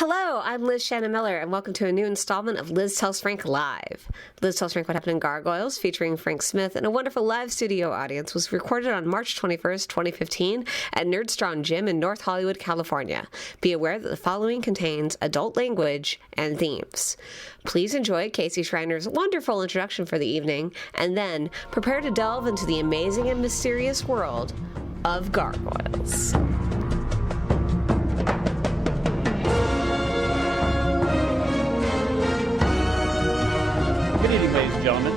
Hello, I'm Liz Shannon Miller, and welcome to a new installment of Liz Tells Frank Live. Liz Tells Frank What Happened in Gargoyles, featuring Frank Smith, and a wonderful live studio audience, was recorded on March 21st, 2015, at Nerdstrong Gym in North Hollywood, California. Be aware that the following contains adult language and themes. Please enjoy Casey Schreiner's wonderful introduction for the evening, and then prepare to delve into the amazing and mysterious world of gargoyles. Good evening, ladies and gentlemen.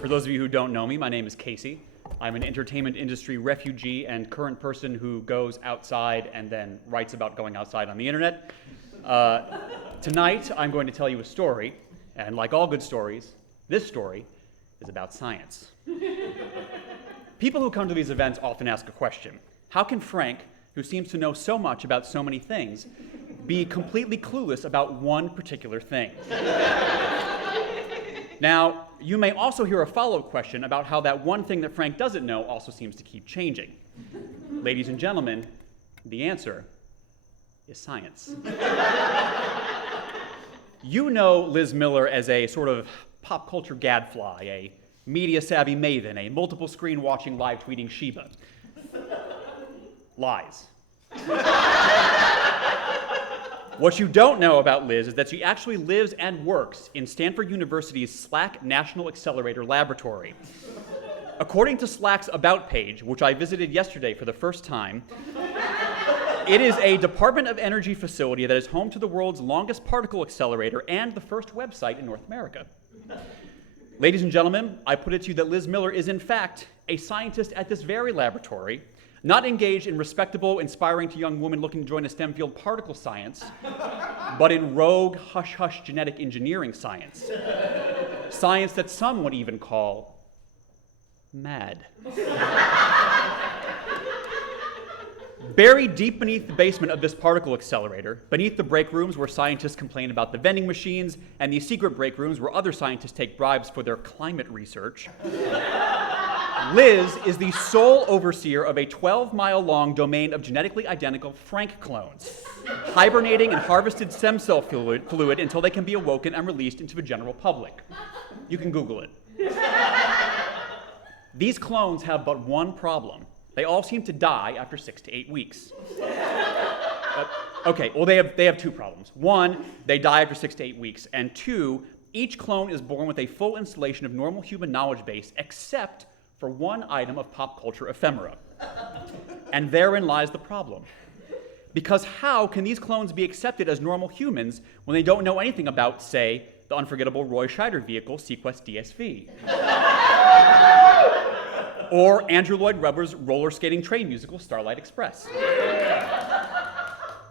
For those of you who don't know me, my name is Casey. I'm an entertainment industry refugee and current person who goes outside and then writes about going outside on the internet. Tonight, I'm going to tell you a story, and like all good stories, this story is about science. People who come to these events often ask a question. How can Frank, who seems to know so much about so many things, be completely clueless about one particular thing? Now, you may also hear a follow-up question about how that one thing that Frank doesn't know also seems to keep changing. Ladies and gentlemen, the answer is science. You know Liz Miller as a sort of pop culture gadfly, a media-savvy maven, a multiple-screen watching, live-tweeting Sheba. Lies. What you don't know about Liz is that she actually lives and works in Stanford University's SLAC National Accelerator Laboratory. According to SLAC's About page, which I visited yesterday for the first time, it is a Department of Energy facility that is home to the world's longest particle accelerator and the first website in North America. Ladies and gentlemen, I put it to you that Liz Miller is in fact a scientist at this very laboratory, not engaged in respectable, inspiring to young women looking to join a STEM field particle science, but in rogue, hush-hush genetic engineering science. Science that some would even call mad. Buried deep beneath the basement of this particle accelerator, beneath the break rooms where scientists complain about the vending machines, and the secret break rooms where other scientists take bribes for their climate research, Liz is the sole overseer of a 12-mile-long domain of genetically identical Frank clones, hibernating in harvested stem cell fluid until they can be awoken and released into the general public. You can Google it. These clones have but one problem. They all seem to die after 6 to 8 weeks. Okay, well, they have two problems. One, they die after 6 to 8 weeks, and two, each clone is born with a full installation of normal human knowledge base, except for one item of pop culture ephemera. And therein lies the problem. Because how can these clones be accepted as normal humans when they don't know anything about, say, the unforgettable Roy Scheider vehicle, Sequest DSV? Or Andrew Lloyd Webber's roller skating train musical, Starlight Express?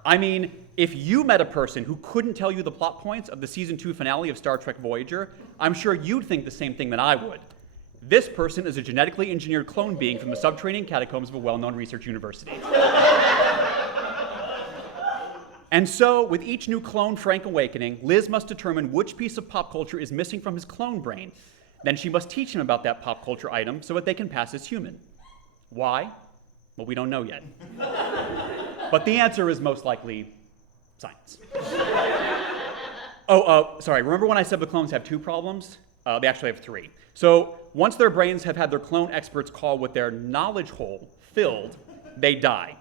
I mean, if you met a person who couldn't tell you the plot points of the season 2 finale of Star Trek Voyager, I'm sure you'd think the same thing that I would. This person is a genetically engineered clone being from the subterranean catacombs of a well-known research university. And so, with each new clone Frank awakening, Liz must determine which piece of pop culture is missing from his clone brain. Then she must teach him about that pop culture item so that they can pass as human. Why? Well, we don't know yet. But the answer is most likely science. Sorry, remember when I said the clones have two problems? They actually have three. So once their brains have had their clone experts call with their knowledge hole filled, they die,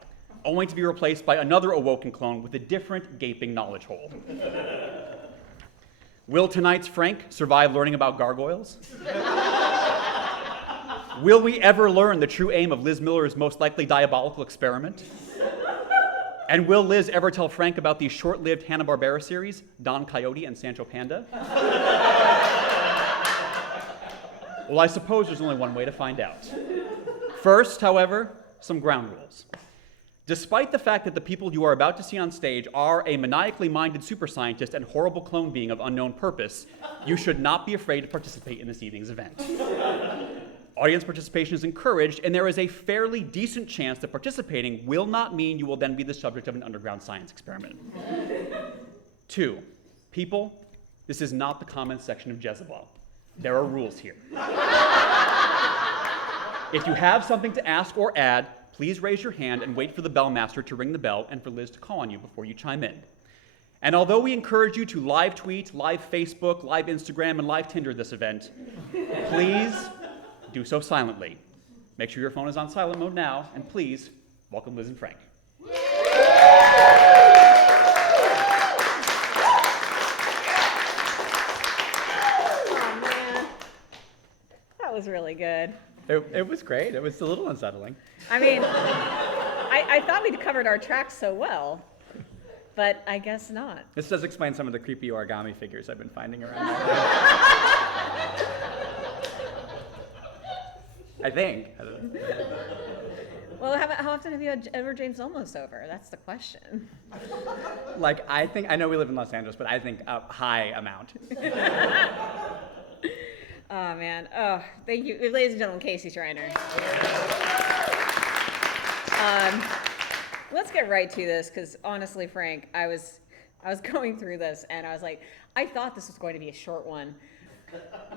only to be replaced by another awoken clone with a different gaping knowledge hole. Will tonight's Frank survive learning about gargoyles? Will we ever learn the true aim of Liz Miller's most likely diabolical experiment? And will Liz ever tell Frank about the short-lived Hanna-Barbera series, Don Coyote and Sancho Panda? Well, I suppose there's only one way to find out. First, however, some ground rules. Despite the fact that the people you are about to see on stage are a maniacally minded super scientist and horrible clone being of unknown purpose, you should not be afraid to participate in this evening's event. Audience participation is encouraged, and there is a fairly decent chance that participating will not mean you will then be the subject of an underground science experiment. 2, people, this is not the comments section of Jezebel. There are rules here. If you have something to ask or add, please raise your hand and wait for the bellmaster to ring the bell and for Liz to call on you before you chime in. And although we encourage you to live tweet, live Facebook, live Instagram, and live Tinder this event, please do so silently. Make sure your phone is on silent mode now, and please welcome Liz and Frank. Oh, man. That was really good. It was great. It was a little unsettling. I mean, I thought we'd covered our tracks so well, but I guess not. This does explain some of the creepy origami figures I've been finding around. I think. I don't know. Well, how often have you had Edward James Olmos over? That's the question. Like, I know we live in Los Angeles, but I think a high amount. Oh, man. Oh, thank you. Ladies and gentlemen, Casey Schreiner. Let's get right to this, because honestly, Frank, I was going through this, and I was like, I thought this was going to be a short one.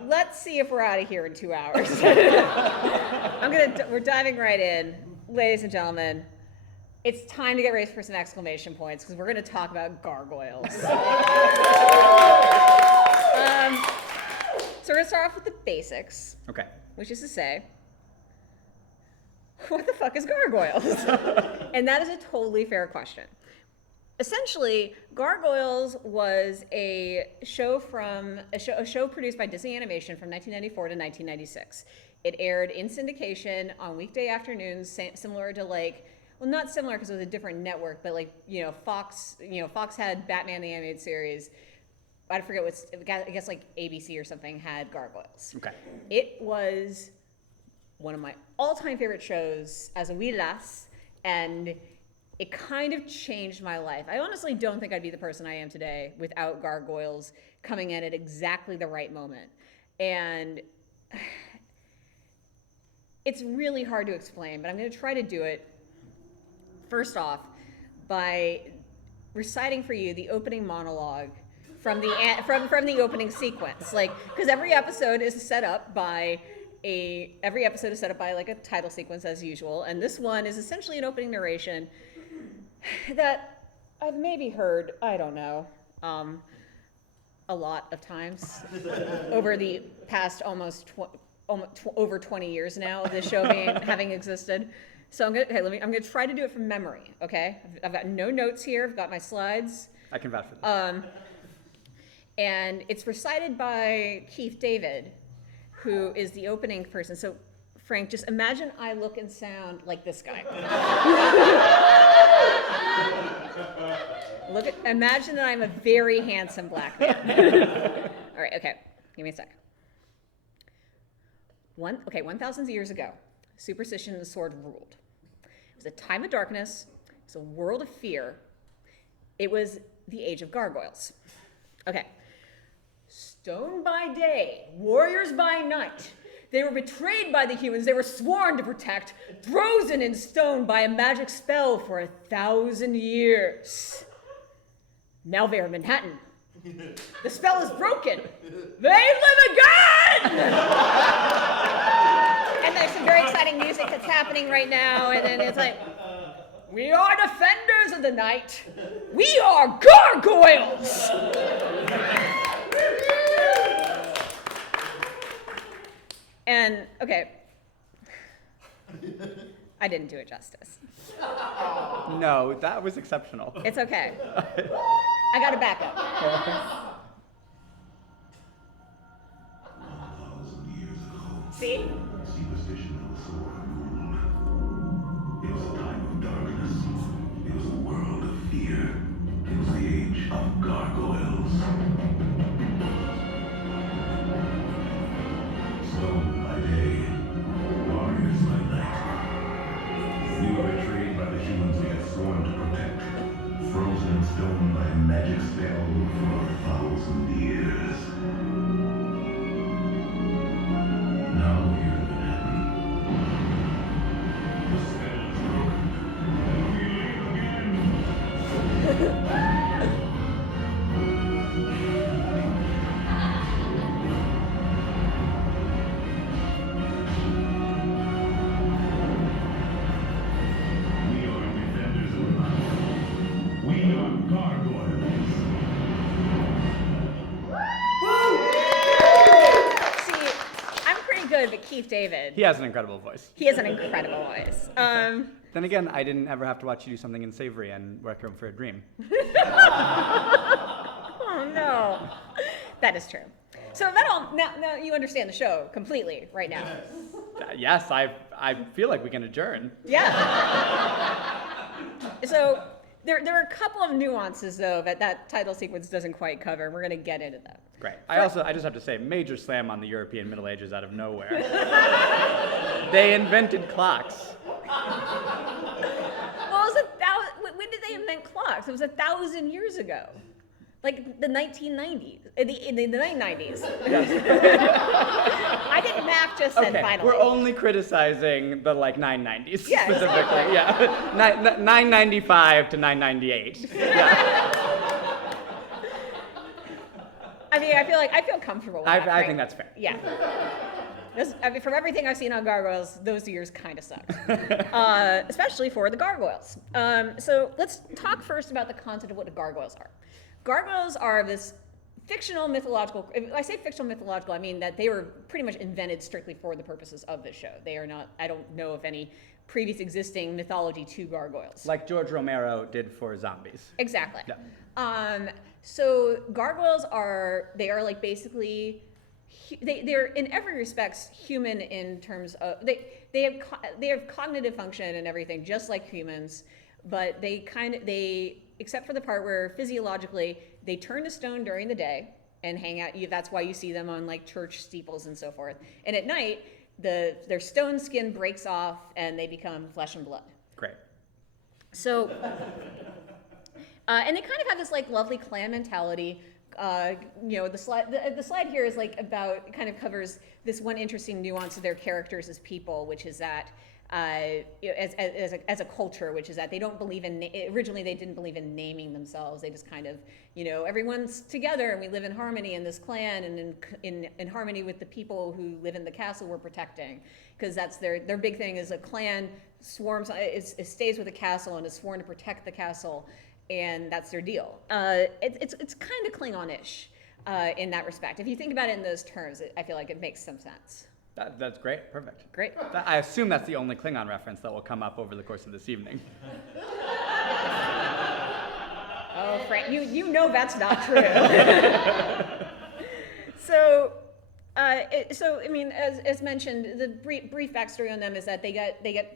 Let's see if we're out of here in 2 hours. We're diving right in. Ladies and gentlemen, it's time to get ready for some exclamation points, because we're going to talk about gargoyles. So we're going to start off with the basics. Okay. Which is to say, what the fuck is Gargoyles? And that is a totally fair question. Essentially, Gargoyles was a show produced by Disney Animation from 1994 to 1996. It aired in syndication on weekday afternoons, similar to well, not similar because it was a different network, but Fox had Batman the Animated Series. I forget I guess ABC or something had Gargoyles. Okay. It was one of my all-time favorite shows as a wee lass, and it kind of changed my life. I honestly don't think I'd be the person I am today without Gargoyles coming in at exactly the right moment. And it's really hard to explain, but I'm going to try to do it first off by reciting for you the opening monologue from the opening sequence, because every episode is set up by a title sequence as usual, and this one is essentially an opening narration that I've maybe heard, I don't know, a lot of times over the past almost over 20 years now of this show having existed. So I'm gonna try to do it from memory. Okay, I've got no notes here. I've got my slides. I can vouch for this. And it's recited by Keith David, who is the opening person. So, Frank, just imagine I look and sound like this guy. Imagine that I'm a very handsome black man. All right, okay, give me a sec. 1,000 years ago, superstition and the sword ruled. It was a time of darkness. It was a world of fear. It was the age of gargoyles. Okay. Stone by day, warriors by night. They were betrayed by the humans they were sworn to protect, frozen in stone by a magic spell for 1,000 years. Now they are in Manhattan. The spell is broken. They live again! And there's some very exciting music that's happening right now, and then it's like, we are defenders of the night. We are gargoyles! And, okay, I didn't do it justice. No, that was exceptional. It's okay. I got to back up. 1,000 years ago, See? superstition and the sword ruled. It was a time of darkness. It was a world of fear. It was the age of gargoyles. Stone by day, warriors by night. We were betrayed by the humans we had sworn to protect, frozen in stone by a magic spell for 1,000 years. Now we are in Manhattan. The spell is broken, and we live again. We are defenders of the night. We are gargoyles. Keith David. He has an incredible voice. He has an incredible voice. Then again, I didn't ever have to watch you do something unsavory and Requiem for a Dream. Oh no, that is true. So now you understand the show completely right now. Yes, I feel like we can adjourn. Yeah. So there are a couple of nuances though that title sequence doesn't quite cover, and we're going to get into that. Great. I just have to say, major slam on the European Middle Ages out of nowhere. They invented clocks. Well, when did they invent clocks? It was 1,000 years ago. Like the 1990s, in the 990s. I did math just then, Okay, finally. we're only criticizing the 990s Yeah, specifically. Yeah, 995 to 998. Yeah. I mean, I feel comfortable with that. I think that's fair. Yeah. From everything I've seen on Gargoyles, those years kind of sucked, especially for the Gargoyles. So let's talk first about the concept of what the Gargoyles are. Gargoyles are this fictional mythological. If I say fictional mythological, I mean that they were pretty much invented strictly for the purposes of this show. They are not. I don't know of any previous existing mythology to gargoyles. Like George Romero did for zombies. Exactly. Yeah. So gargoyles are like basically. They're in every respect human in terms of they have cognitive function and everything just like humans, but they except for the part where physiologically they turn to stone during the day and hang out. That's why you see them on like church steeples and so forth. And at night, their stone skin breaks off and they become flesh and blood. Great. So, and they kind of have this like lovely clan mentality. The slide here is like about kind of covers this one interesting nuance of their characters as people, which is that as a culture, which is that they don't believe in originally they didn't believe in naming themselves. They just kind of everyone's together and we live in harmony in this clan and in harmony with the people who live in the castle we're protecting, because that's their big thing is a clan swarms stays with a castle and is sworn to protect the castle. And that's their deal. It's kind of Klingon-ish in that respect. If you think about it in those terms, I feel like it makes some sense. That's great. Perfect. Great. I assume that's the only Klingon reference that will come up over the course of this evening. Oh, Frank, you know that's not true. So I mean, as mentioned, the brief backstory on them is that they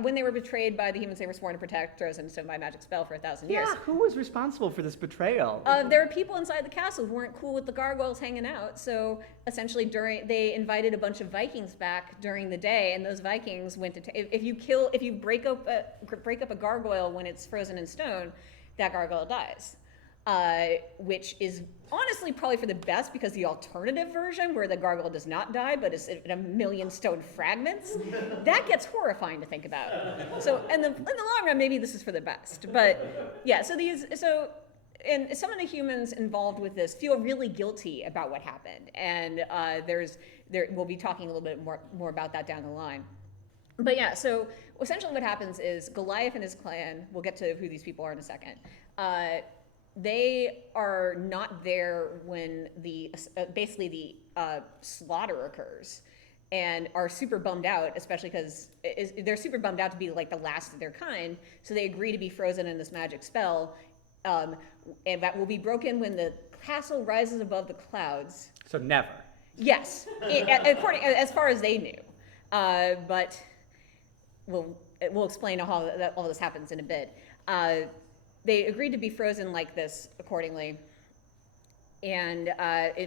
when they were betrayed by the humans they were sworn to protect, frozen stone by magic spell for 1,000 years. Yeah, who was responsible for this betrayal? There were people inside the castle who weren't cool with the gargoyles hanging out, so essentially they invited a bunch of Vikings back during the day, and those Vikings went to if you break up a gargoyle when it's frozen in stone, that gargoyle dies. Which is honestly probably for the best, because the alternative version where the gargoyle does not die but is in a million stone fragments, that gets horrifying to think about. So in the long run, maybe this is for the best. But yeah, and some of the humans involved with this feel really guilty about what happened, and we'll be talking a little bit more about that down the line. But yeah, so essentially what happens is Goliath and his clan, we'll get to who these people are in a second, they are not there when the slaughter occurs, and are super bummed out, especially because they're super bummed out to be like the last of their kind. So they agree to be frozen in this magic spell, and that will be broken when the castle rises above the clouds. So never. Yes, according as far as they knew, but we'll explain how all this happens in a bit. They agreed to be frozen like this accordingly, and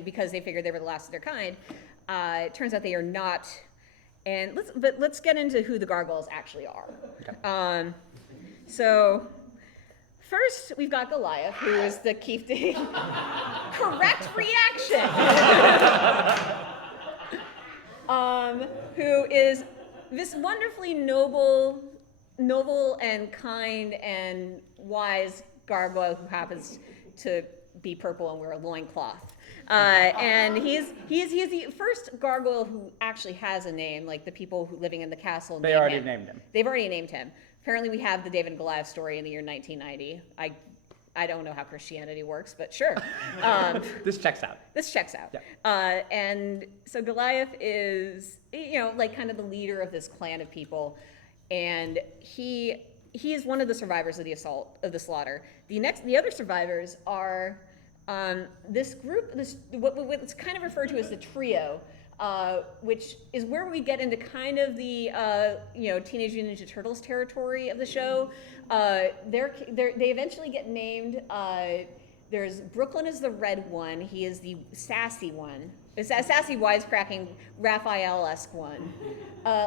because they figured they were the last of their kind. It turns out they are not, and let's get into who the gargoyles actually are. Okay. So first we've got Goliath, who is the Keith David correct reaction, who is this wonderfully noble and kind and wise gargoyle who happens to be purple and wear a loincloth. And he's the first gargoyle who actually has a name, like the people who living in the castle They already named him. They've already named him. Apparently we have the David and Goliath story in the year 1990. I don't know how Christianity works, but sure. This checks out. This checks out. Yeah. And so Goliath is, like kind of the leader of this clan of people, and he is one of the survivors of the slaughter. The other survivors are this group, what's kind of referred to as the trio, which is where we get into kind of the Teenage Mutant Ninja Turtles territory of the show. They eventually get named. There's Brooklyn is the red one. He is the sassy one. It's a sassy, wisecracking, Raphael-esque one.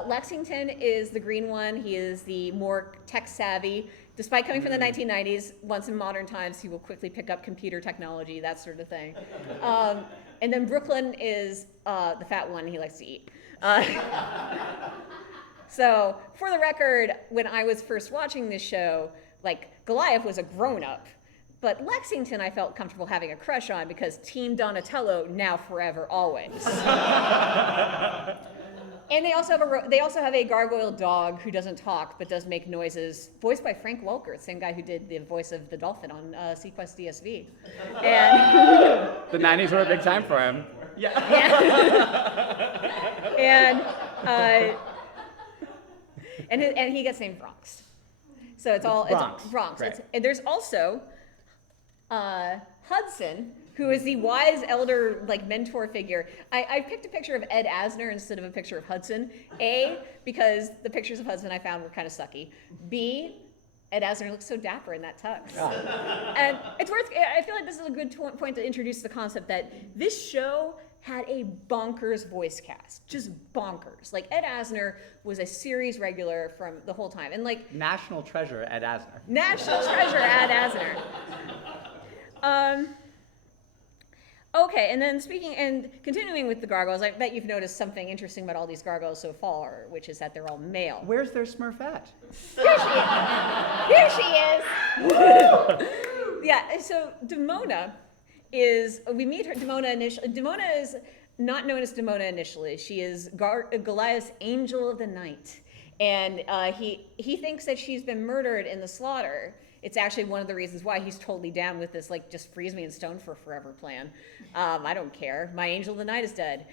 Lexington is the green one. He is the more tech-savvy. Despite coming from the 1990s, once in modern times, he will quickly pick up computer technology, that sort of thing. And then Brooklyn is the fat one. He likes to eat. So, for the record, when I was first watching this show, Goliath was a grown-up. But Lexington I felt comfortable having a crush on because Team Donatello, now, forever, always. And they also have a gargoyle dog who doesn't talk but does make noises, voiced by Frank Welker, the same guy who did the voice of the dolphin on Sequest DSV. And the 90s were a big time for him. Yeah. And he gets named Bronx. So it's Bronx. Right. And there's also Hudson, who is the wise elder, mentor figure. I picked a picture of Ed Asner instead of a picture of Hudson. A, because the pictures of Hudson I found were kind of sucky. B, Ed Asner looks so dapper in that tux. Oh. And I feel like this is a good point to introduce the concept that this show had a bonkers voice cast, just bonkers. Ed Asner was a series regular from the whole time. And National treasure Ed Asner. National treasure Ed Asner. Okay, and then continuing with the gargoyles, I bet you've noticed something interesting about all these gargoyles so far, which is that they're all male. Where's their Smurfette? Here she is. Yeah, so Demona we meet her, Demona initially. Demona is not known as Demona initially. She is Goliath's angel of the night. And he thinks that she's been murdered in the slaughter. It's actually one of the reasons why he's totally down with this, just freeze me in stone for forever plan. I don't care. My angel of the night is dead.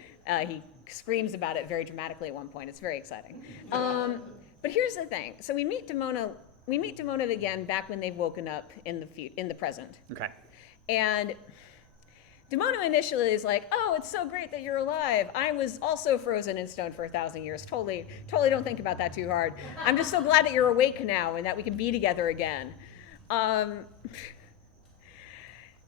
He screams about it very dramatically at one point. It's very exciting. But here's the thing. So we meet Demona again back when they've woken up in the present. Okay. And Demona initially is oh, it's so great that you're alive. I was also frozen in stone for 1,000 years. Totally don't think about that too hard. I'm just so glad that you're awake now and that we can be together again.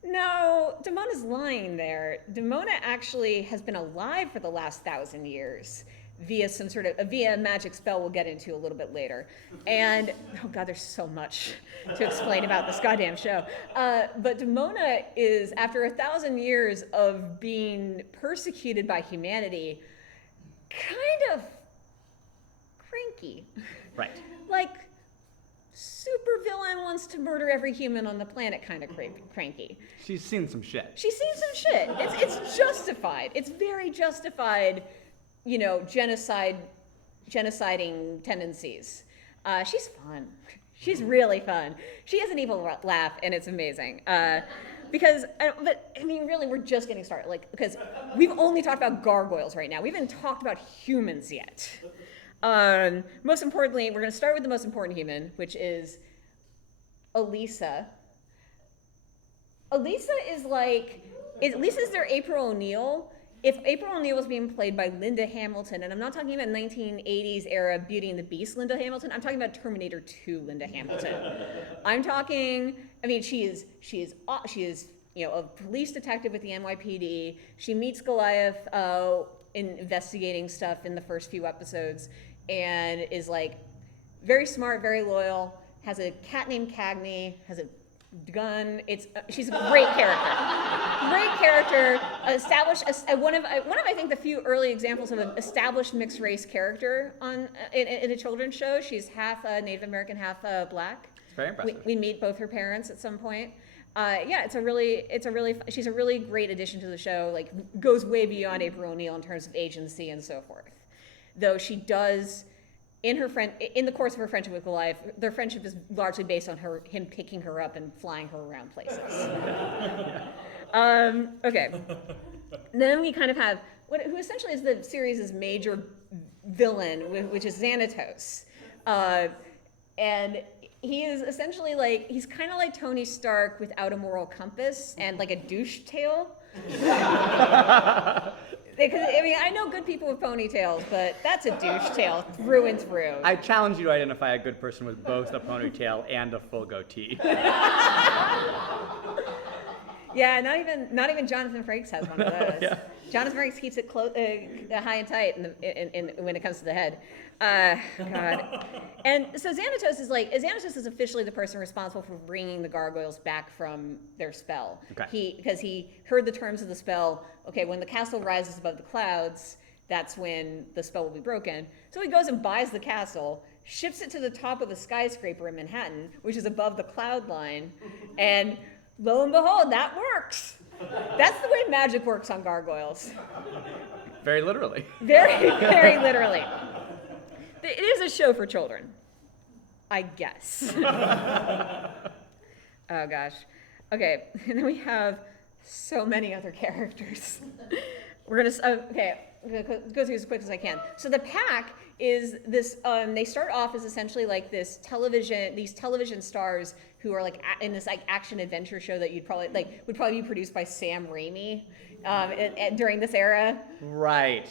No, Demona's lying there. Demona actually has been alive for the last 1,000 years via a magic spell we'll get into a little bit later. And, oh God, there's so much to explain about this goddamn show. But Demona is, after 1,000 years of being persecuted by humanity, kind of cranky. Right. Supervillain wants to murder every human on the planet kind of cranky. She's seen some shit. It's justified. It's very justified, genociding tendencies. She's fun. She's really fun. She has an evil laugh, and it's amazing. Really, we're just getting started. Because we've only talked about gargoyles right now. We haven't talked about humans yet. Most importantly, we're going to start with the most important human, which is Elisa. Elisa is their April O'Neil. If April O'Neil was being played by Linda Hamilton, and I'm not talking about 1980s era Beauty and the Beast Linda Hamilton, I'm talking about Terminator 2 Linda Hamilton. She is a police detective with the NYPD. She meets Goliath in investigating stuff in the first few episodes, and is very smart, very loyal, has a cat named Cagney, has a gun. She's a great character. Established one of I think the few early examples of an established mixed race character in a children's show. She's half Native American, half Black. It's very impressive. We meet both her parents at some point. She's a really great addition to the show. Goes way beyond April O'Neil in terms of agency and so forth. Though she does in the course of her friendship with Goliath, their friendship is largely based on him picking her up and flying her around places. Okay. Then we kind of have who essentially is the series' major villain, which is Xanatos. And he is essentially he's kind of like Tony Stark without a moral compass and like a douche tail. Because, I mean, I know good people with ponytails, but that's a douche tail through and through. I challenge you to identify a good person with both a ponytail and a full goatee. Yeah, not even Jonathan Frakes has one of those. Yeah. Jonathan Frakes keeps it high and tight when it comes to the head. God. And so Xanatos is officially the person responsible for bringing the gargoyles back from their spell. Okay. Because he heard the terms of the spell. Okay, when the castle rises above the clouds, that's when the spell will be broken. So he goes and buys the castle, ships it to the top of the skyscraper in Manhattan, which is above the cloud line, and lo and behold, that works. That's the way magic works on gargoyles. Very literally. Very, very literally. It is a show for children, I guess. Oh gosh. Okay, and then we have so many other characters. We're gonna go through as quick as I can. So the pack is this. They start off as essentially like these television stars who are like in this like action adventure show that would probably be produced by Sam Raimi during this era. Right.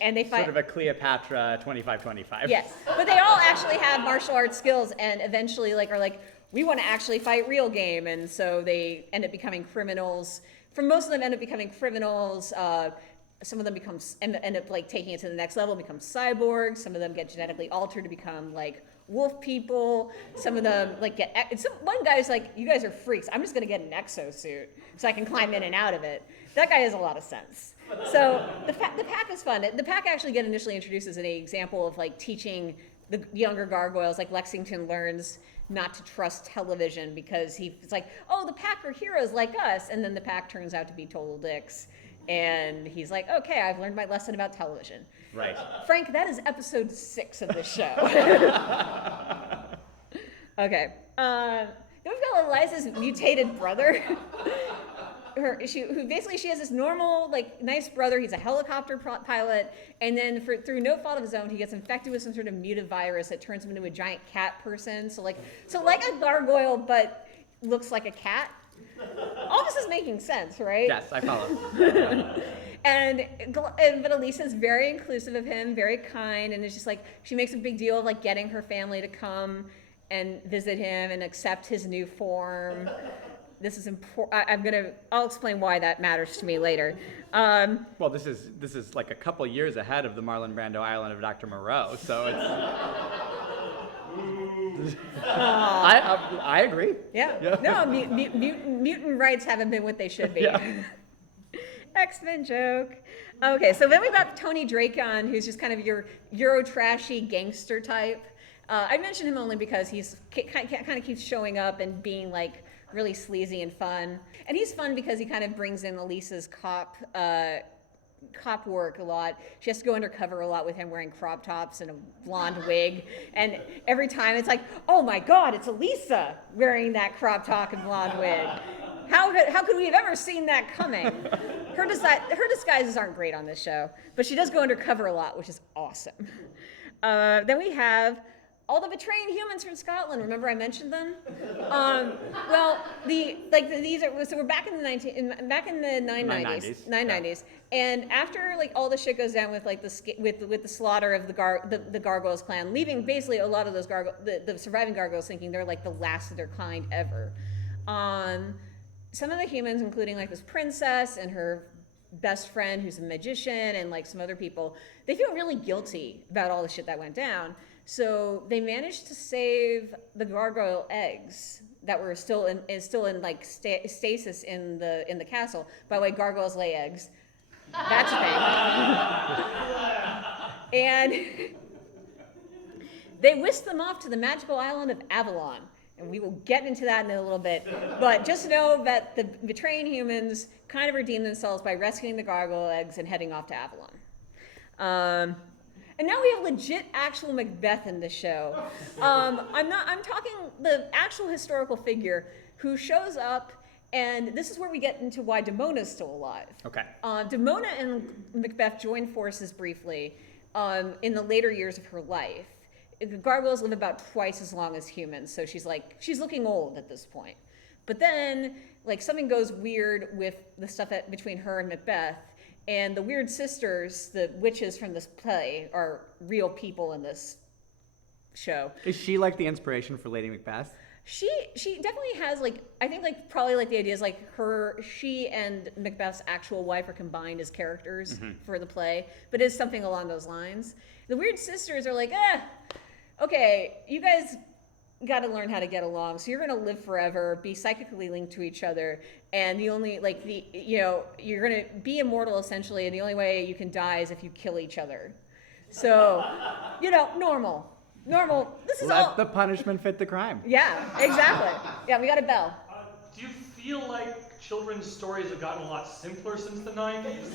And they fight sort of a Cleopatra 25-25. Yes, but they all actually have martial arts skills, and eventually are like, we want to actually fight real game, and so they end up becoming criminals. Most of them end up becoming criminals. Some of them end up like taking it to the next level, become cyborgs. Some of them get genetically altered to become like wolf people. Some of them one guy's like, you guys are freaks. I'm just gonna get an exosuit so I can climb in and out of it. That guy has a lot of sense. So the pack is fun. The pack actually get initially introduced as an example of like teaching the younger gargoyles, like Lexington learns not to trust television because it's like, oh, the pack are heroes like us, and then the pack turns out to be total dicks. And he's like, okay, I've learned my lesson about television. Right. Frank, that is episode 6 of this show. Okay. Then we've got Eliza's mutated brother. She has this normal, like, nice brother. He's a helicopter pilot, and then through no fault of his own, he gets infected with some sort of mutant virus that turns him into a giant cat person. So like a gargoyle, but looks like a cat. All this is making sense, right? Yes, I follow. But Elisa's very inclusive of him, very kind, and it's just like she makes a big deal of like getting her family to come and visit him and accept his new form. This is important. I'll explain why that matters to me later. Well, this is like a couple years ahead of the Marlon Brando Island of Dr. Moreau, so it's. I agree. Yeah. No, mutant rights haven't been what they should be. Yeah. X-Men joke. Okay, so then we've got Tony Dracon, who's just kind of your Euro trashy gangster type. I mention him only because he's kind of keeps showing up and being like really sleazy and fun. And he's fun because he kind of brings in Elisa's cop work a lot. She has to go undercover a lot with him wearing crop tops and a blonde wig. And every time it's like, oh my God, it's Elisa wearing that crop top and blonde wig. How could we have ever seen that coming? Her disguises aren't great on this show, but she does go undercover a lot, which is awesome. Then we have all the betraying humans from Scotland. Remember I mentioned them? So we're back in the 990s. 990s. And after like all the shit goes down with like with the slaughter of the Gargoyles clan, leaving basically a lot of those the surviving gargoyles thinking they're like the last of their kind ever. Some of the humans, including like this princess and her best friend who's a magician and like some other people, they feel really guilty about all the shit that went down. So they managed to save the gargoyle eggs that were still in like stasis in the castle. By the way, gargoyles lay eggs. That's a thing. And they whisked them off to the magical island of Avalon. And we will get into that in a little bit. But just know that the betraying humans kind of redeemed themselves by rescuing the gargoyle eggs and heading off to Avalon. And now we have legit actual Macbeth in the show. I'm talking the actual historical figure who shows up, and this is where we get into why Damona's still alive. Okay. Damona and Macbeth join forces briefly in the later years of her life. Gargoyles live about twice as long as humans, so she's looking old at this point. But then, like, something goes weird with the stuff between her and Macbeth, and the weird sisters, the witches from this play, are real people in this show. Is she like the inspiration for Lady Macbeth? She definitely has, like, I think, like, probably, like, the idea is, like, she and Macbeth's actual wife are combined as characters for the play, but it's something along those lines. The weird sisters are like, okay, you guys got to learn how to get along, so you're going to live forever, be psychically linked to each other, and the only, like, you're going to be immortal, essentially, and the only way you can die is if you kill each other. So, normal. This is all... Let the punishment fit the crime. Yeah, exactly. Yeah, we got a bell. Do you feel like children's stories have gotten a lot simpler since the 90s?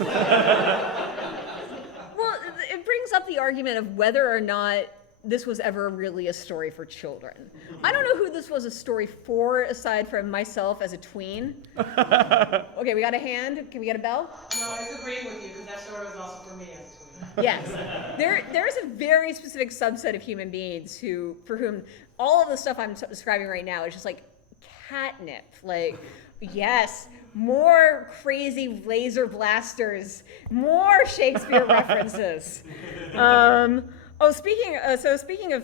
Well, it brings up the argument of whether or not this was ever really a story for children. I don't know who this was a story for, aside from myself as a tween. Okay, we got a hand. Can we get a bell? No, I was agreeing with you, because that story was also for me as a tween. Yes. There's a very specific subset of human beings for whom all of the stuff I'm describing right now is just like catnip. Like, yes, more crazy laser blasters, more Shakespeare references. Speaking of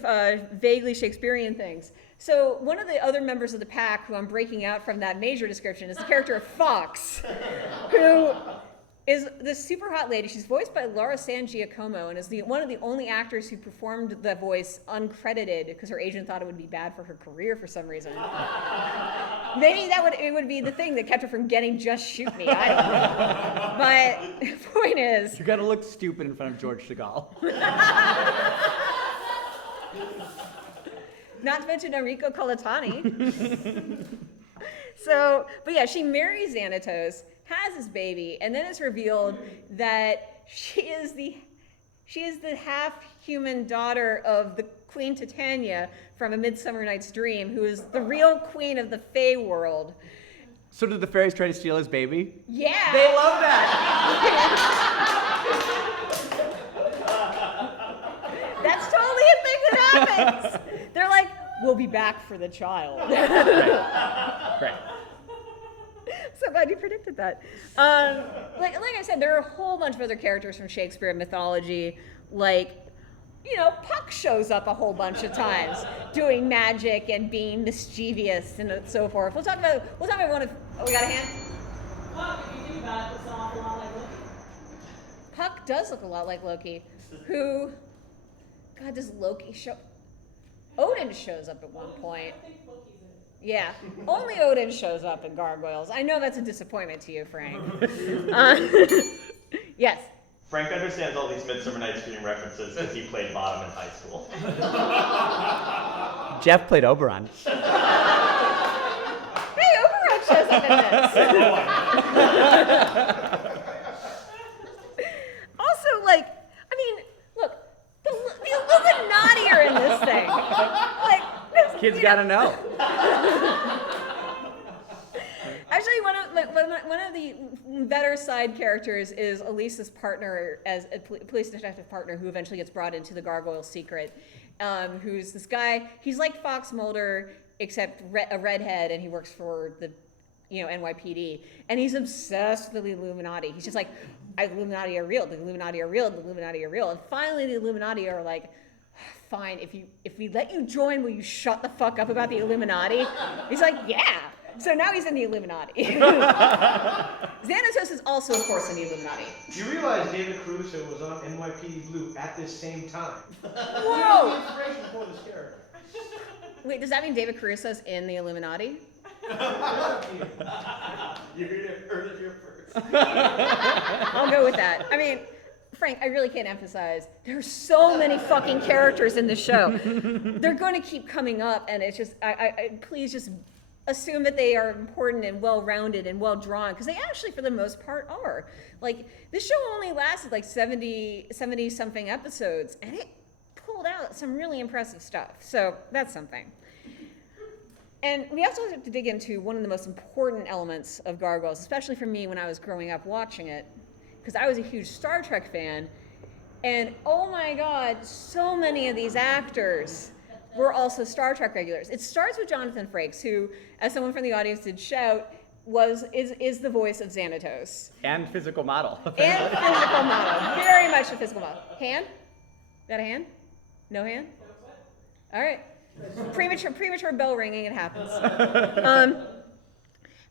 vaguely Shakespearean things, so one of the other members of the pack who I'm breaking out from that major description is the character of Fox, who is this super hot lady. She's voiced by Laura San Giacomo and is one of the only actors who performed the voice uncredited because her agent thought it would be bad for her career for some reason. Maybe it would be the thing that kept her from getting Just Shoot Me. I don't know. But the point is, You gotta look stupid in front of George Chagall. not to mention Enrico Colatani. But yeah, she marries Xanatos, has his baby, and then it's revealed that she is the half-human daughter of the Queen Titania from A Midsummer Night's Dream, who is the real queen of the Fey world. So did the fairies try to steal his baby? Yeah. They love that! That's totally a thing that happens. They're like, we'll be back for the child. Right. So glad you predicted that. Like I said, there are a whole bunch of other characters from Shakespeare and mythology. Like, Puck shows up a whole bunch of times, doing magic and being mischievous and so forth. We'll talk about one of. Oh, we got a hand. Puck, if you think about it, it's an awful lot like Loki. Puck does look a lot like Loki. Who? God, does Loki show? Odin shows up at one point. I think Loki's in it. Yeah, only Odin shows up in Gargoyles. I know that's a disappointment to you, Frank. Yes. Frank understands all these Midsummer Night's Dream references because he played bottom in high school. Jeff played Oberon. Hey, Oberon shows up in this. Also, look, the Illuminati are in this thing. Kids gotta know. Actually, one of the better side characters is Elisa's partner, as a police detective partner, who eventually gets brought into the Gargoyle secret. Who's this guy? He's like Fox Mulder, except a redhead, and he works for the, NYPD. And he's obsessed with the Illuminati. He's just like, the Illuminati are real. The Illuminati are real. The Illuminati are real. And finally, the Illuminati are like, fine, if we let you join, will you shut the fuck up about the Illuminati? He's like, yeah. So now he's in the Illuminati. Xanatos is also, of course, in the Illuminati. Do you realize David Caruso was on NYPD Blue at this same time? Whoa! The inspiration for this character. Wait, does that mean David Caruso's in the Illuminati? You heard it here first. I'll go with that. I mean, Frank, I really can't emphasize, there's so many fucking characters in this show. They're going to keep coming up, and it's just, please just assume that they are important and well-rounded and well-drawn, because they actually, for the most part, are. Like, this show only lasted like 70-something episodes, and it pulled out some really impressive stuff. So that's something. And we also have to dig into one of the most important elements of Gargoyles, especially for me when I was growing up watching it, because I was a huge Star Trek fan, and oh my God, so many of these actors were also Star Trek regulars. It starts with Jonathan Frakes, who, as someone from the audience did shout, is the voice of Xanatos. And physical model. And physical model. Very much a physical model. Hand? Got a hand? No hand? All right. Premature bell ringing, it happens.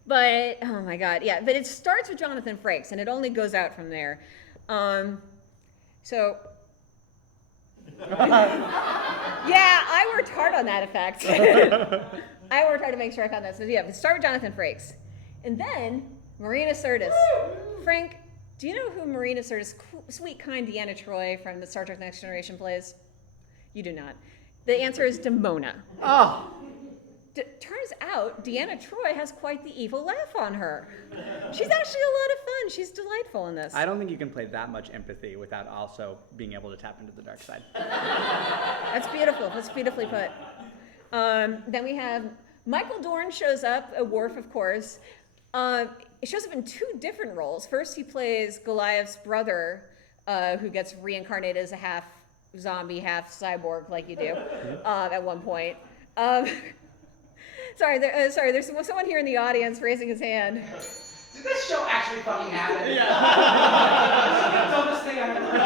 But, oh my God, yeah. But it starts with Jonathan Frakes, and it only goes out from there. So... yeah, I worked hard on that effect. I worked hard to make sure I found that. So yeah, we start with Jonathan Frakes. And then Marina Sirtis. Frank, do you know who Marina Sirtis, sweet, kind Deanna Troi from the Star Trek Next Generation plays? You do not. The answer is Demona. Oh. Turns out Deanna Troi has quite the evil laugh on her. She's actually a lot of fun. She's delightful in this. I don't think you can play that much empathy without also being able to tap into the dark side. That's beautiful. That's beautifully put. Then we have Michael Dorn shows up, a Worf, of course. It shows up in two different roles. First, he plays Goliath's brother, who gets reincarnated as a half zombie, half cyborg, like you do, at one point. Sorry, there's someone here in the audience raising his hand. Did this show actually fucking happen? Yeah. This is the dumbest thing I've ever heard.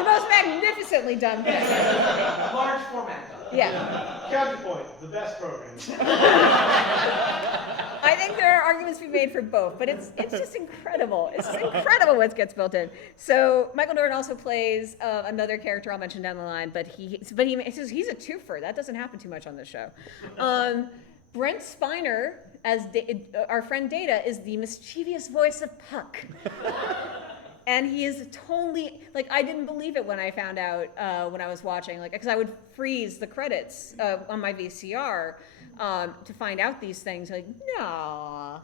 The most magnificently done thing. Large format done. Yeah. Counterpoint, the best program. I think there are arguments to be made for both, but it's just incredible. It's just incredible what gets built in. So Michael Dorn also plays another character I'll mention down the line, but he's a twofer. That doesn't happen too much on this show. Brent Spiner, as our friend Data, is the mischievous voice of Puck. And he is totally, like, I didn't believe it when I found out when I was watching, like, because I would freeze the credits on my VCR to find out these things. Like, no.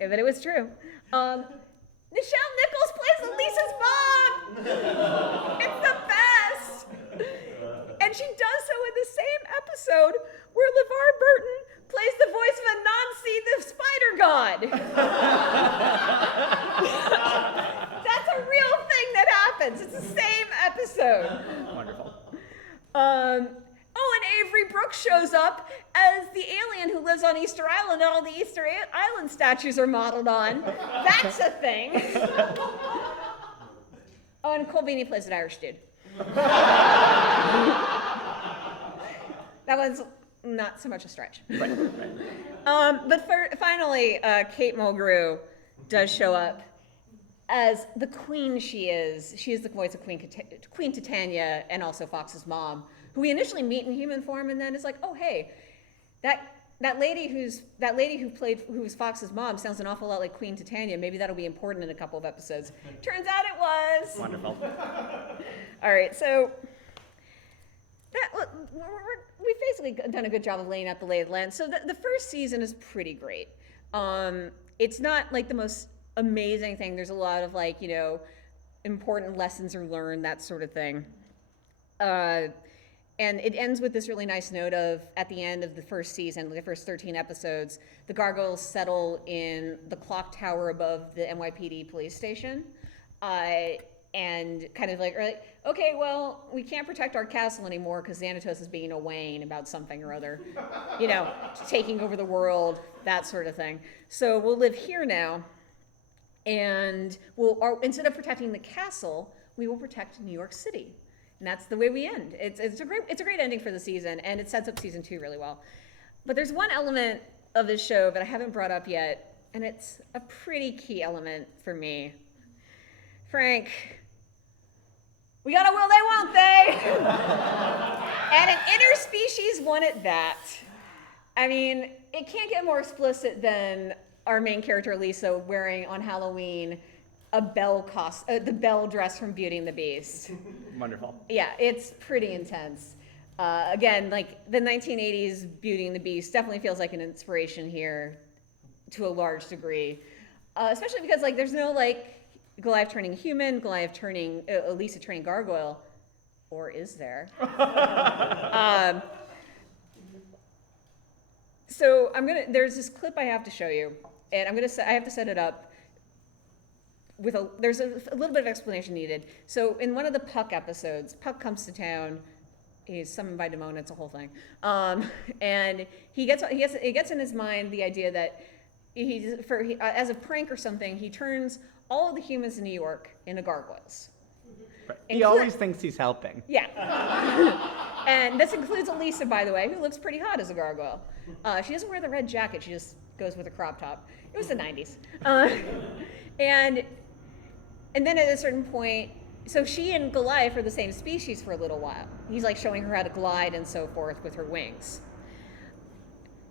Yeah, but it was true. Nichelle Nichols plays Elisa's mom! It's the best! And she does so in the same episode where LeVar Burton plays the voice of Anansi the spider god. That's a real thing that happens. It's the same episode. Wonderful. And Avery Brooks shows up as the alien who lives on Easter Island and all the Easter Island statues are modeled on. That's a thing. And Cole Beanie plays an Irish dude. That one's not so much a stretch. Right. But finally, Kate Mulgrew does show up as the queen she is. She is the voice of Queen Titania and also Fox's mom, who we initially meet in human form, and then is like, oh hey, that lady who was Fox's mom sounds an awful lot like Queen Titania. Maybe that'll be important in a couple of episodes. Turns out it was. Wonderful. All right, so we've basically done a good job of laying out the lay of the land. So the first season is pretty great. It's not like the most amazing thing. There's a lot of important lessons are learned, that sort of thing. And it ends with this really nice note of, at the end of the first season, the first 13 episodes, the Gargoyles settle in the clock tower above the NYPD police station. And kind of like, okay, well, we can't protect our castle anymore because Xanatos is being a Wayne about something or other, taking over the world, that sort of thing. So we'll live here now, and instead of protecting the castle, we will protect New York City. And that's the way we end. It's a great ending for the season, and it sets up season 2 really well. But there's one element of this show that I haven't brought up yet, and it's a pretty key element for me. Frank, we got a will they, won't they? And an interspecies one at that. I mean, it can't get more explicit than our main character Lisa wearing on Halloween the bell dress from Beauty and the Beast. Wonderful. Yeah, it's pretty intense. Again, like the 1980s Beauty and the Beast definitely feels like an inspiration here to a large degree, especially because like there's no like Goliath turning human, Goliath turning Elisa turning gargoyle, or is there? So there's this clip I have to show you, and I have to set it up with there's a little bit of explanation needed. So in one of the Puck episodes, Puck comes to town. He's summoned by Demona. It's a whole thing, and he gets in his mind the idea that as a prank or something, he turns all of the humans in New York into gargoyles. Right. He always thinks he's helping. Yeah. And this includes Elisa, by the way, who looks pretty hot as a gargoyle. She doesn't wear the red jacket. She just goes with a crop top. It was the 90s. And then at a certain point, so she and Goliath are the same species for a little while. He's like showing her how to glide and so forth with her wings.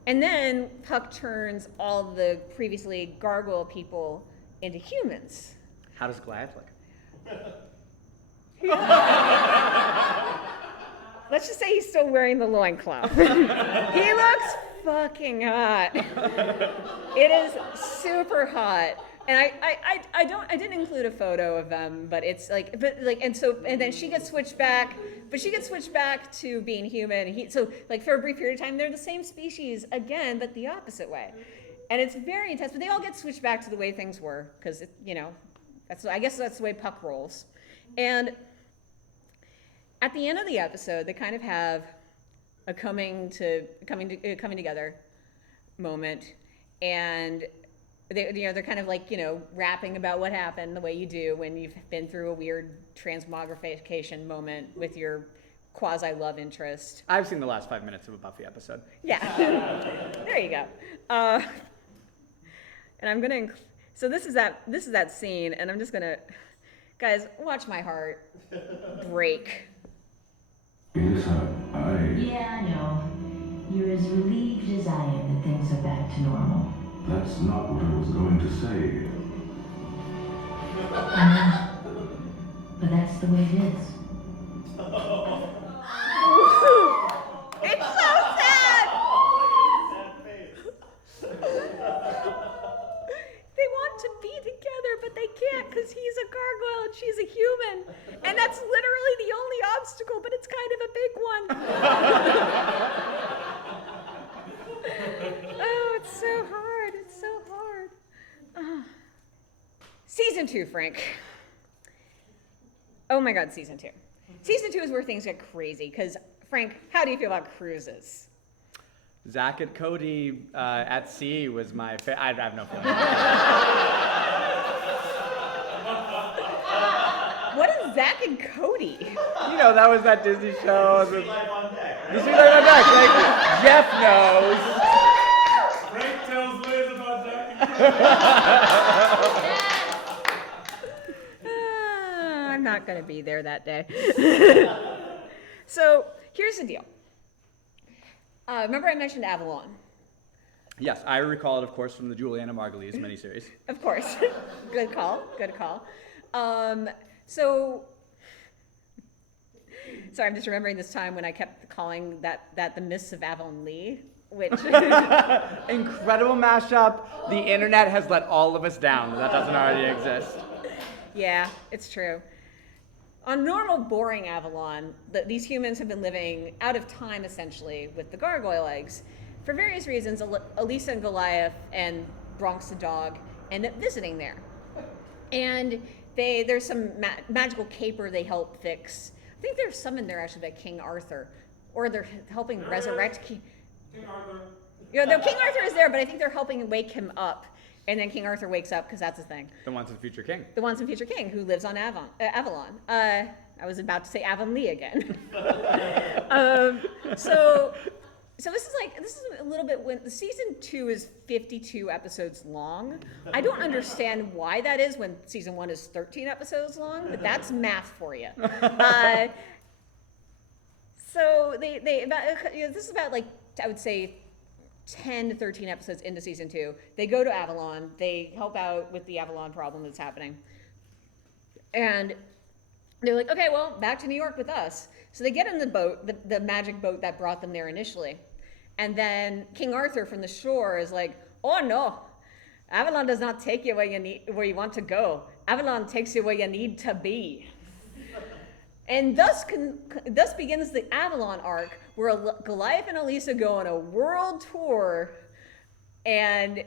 And then Puck turns all the previously gargoyle people into humans. How does Goliath look? Let's just say he's still wearing the loincloth. He looks fucking hot. It is super hot. And I didn't include a photo of them, but it's like, and then she gets switched back, to being human. So like for a brief period of time, they're the same species again, but the opposite way. And it's very intense, but they all get switched back to the way things were, because, I guess that's the way Puck rolls. And at the end of the episode, they kind of have a coming together moment, and they're kind of like, rapping about what happened the way you do when you've been through a weird transmogrification moment with your quasi love interest. I've seen the last 5 minutes of a Buffy episode. Yeah. There you go. And I'm gonna. So this is that scene, and I'm just gonna, guys, watch my heart break. Elisa, Yeah, I know. You're as relieved as I am that things are back to normal. That's not what I was going to say. I know. But that's the way it is. It's so sad! They want to be together, but they can't because he's a gargoyle and she's a human. And that's literally the only obstacle, but it's kind of a big one. Oh, it's so hard. It's so hard. Oh. Season 2, Frank. Oh my God, season 2. Season 2 is where things get crazy, because, Frank, how do you feel about cruises? Zach and Cody at sea was my I have no feeling. What is Zach and Cody? That was that Disney show. The Sweet Life on Deck. The Sweet Life on Deck. Like, Jeff knows. Frank tells Liz about Zach. I'm not going to be there that day. So here's the deal. Remember I mentioned Avalon? Yes, I recall it, of course, from the Juliana Margulies miniseries. Of course. Good call. Good call. So sorry, I'm just remembering this time when I kept calling that the Mists of Avonlea, which Incredible mashup. The internet has let all of us down. That doesn't already exist. Yeah, it's true. On normal, boring Avalon, these humans have been living out of time, essentially, with the gargoyle eggs. For various reasons, Elisa and Goliath and Bronx the dog end up visiting there. And there's some magical caper they help fix. I think they're summoned there, actually, by King Arthur. Or they're helping resurrect King Arthur. King Arthur is there, but I think they're helping wake him up. And then King Arthur wakes up, because that's the thing. The Once and Future King. The Once and Future King, who lives on Avalon. I was about to say Avonlea again. So this is a little bit, when season 2 is 52 episodes long. I don't understand why that is when season 1 is 13 episodes long, but that's math for you. So this is about, like, I would say 10 to 13 episodes into season 2. They go to Avalon. They help out with the Avalon problem that's happening. And They're like, okay, well, back to New York with us. So they get in the boat, the magic boat that brought them there initially. And then King Arthur from the shore is like, oh no, Avalon does not take you where you want to go. Avalon takes you where you need to be. And thus begins the Avalon arc, where Goliath and Elisa go on a world tour, and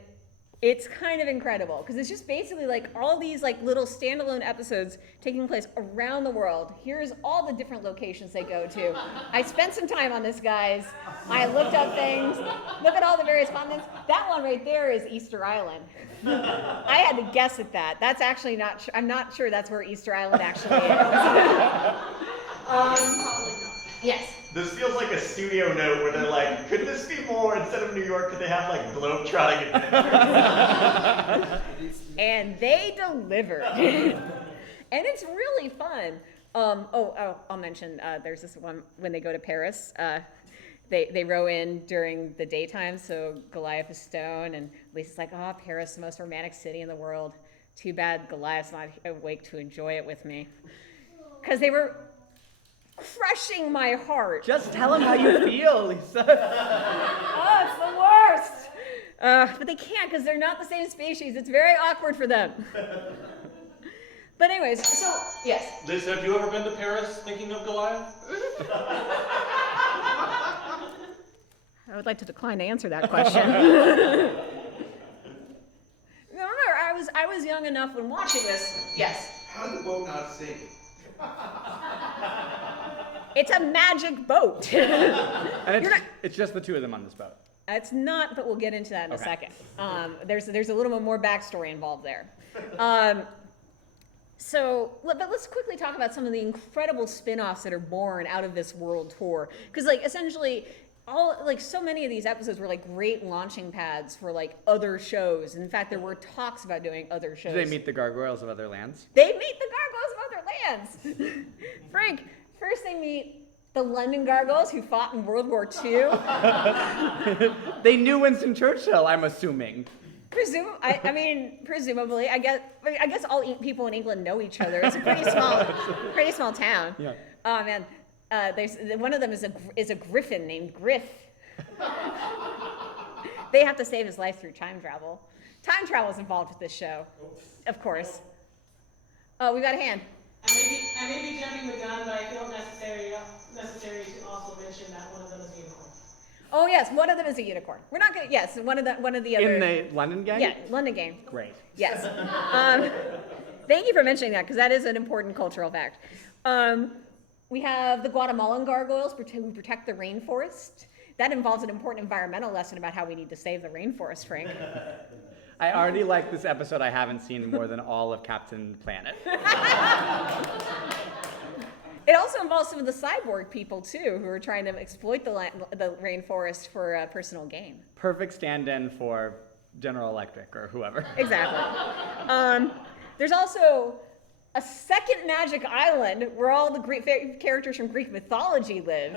it's kind of incredible because it's just basically like all these like little standalone episodes taking place around the world. Here's all the different locations they go to. I spent some time on this, guys. I looked up things. Look at all the various continents. That one right there is Easter Island. I had to guess at that. That's actually not sure. I'm not sure that's where Easter Island actually is. Yes. This feels like a studio note where they're like, could this be more? Instead of New York, could they have like globetrotting adventures? And they delivered. And it's really fun. I'll mention, there's this one when they go to Paris. They row in during the daytime, so Goliath is stoned, and Lisa's like, oh, Paris, the most romantic city in the world. Too bad Goliath's not awake to enjoy it with me. Because they were crushing my heart. Just tell him how you feel, Lisa. Oh, it's the worst. But they can't because they're not the same species. It's very awkward for them. But anyways, so, yes. Liz, have you ever been to Paris thinking of Goliath? I would like to decline to answer that question. Remember, I was young enough when watching this. Yes. How did the boat not sink? It's a magic boat. And it's just the two of them on this boat. It's not, but we'll get into that in a second. There's a little bit more backstory involved there. But let's quickly talk about some of the incredible spin-offs that are born out of this world tour. Because like essentially, so many of these episodes were like great launching pads for like other shows. In fact, there were talks about doing other shows. Do they meet the Gargoyles of other lands? They meet the Gargoyles of other lands. Frank, first they meet the London Gargoyles who fought in World War II. They knew Winston Churchill, I'm assuming. Presumably. I guess all people in England know each other. It's a pretty small town. Yeah. Oh man, one of them is a griffin named Griff. They have to save his life through time travel. Time travel is involved with this show, of course. Oh, we got a hand. I may be jumping the gun, but I feel necessary to also mention that one of them is a unicorn. Oh yes, one of them is a unicorn. We're not gonna. Yes, one of the other. In the London gang? Yeah, London gang. Great. Yes. Thank you for mentioning that because that is an important cultural fact. We have the Guatemalan gargoyles who protect the rainforest. That involves an important environmental lesson about how we need to save the rainforest, Frank. I already like this episode. I haven't seen more than all of Captain Planet. It also involves some of the cyborg people, too, who are trying to exploit the rainforest for personal gain. Perfect stand-in for General Electric or whoever. Exactly. There's also a second magic island where all the Greek characters from Greek mythology live.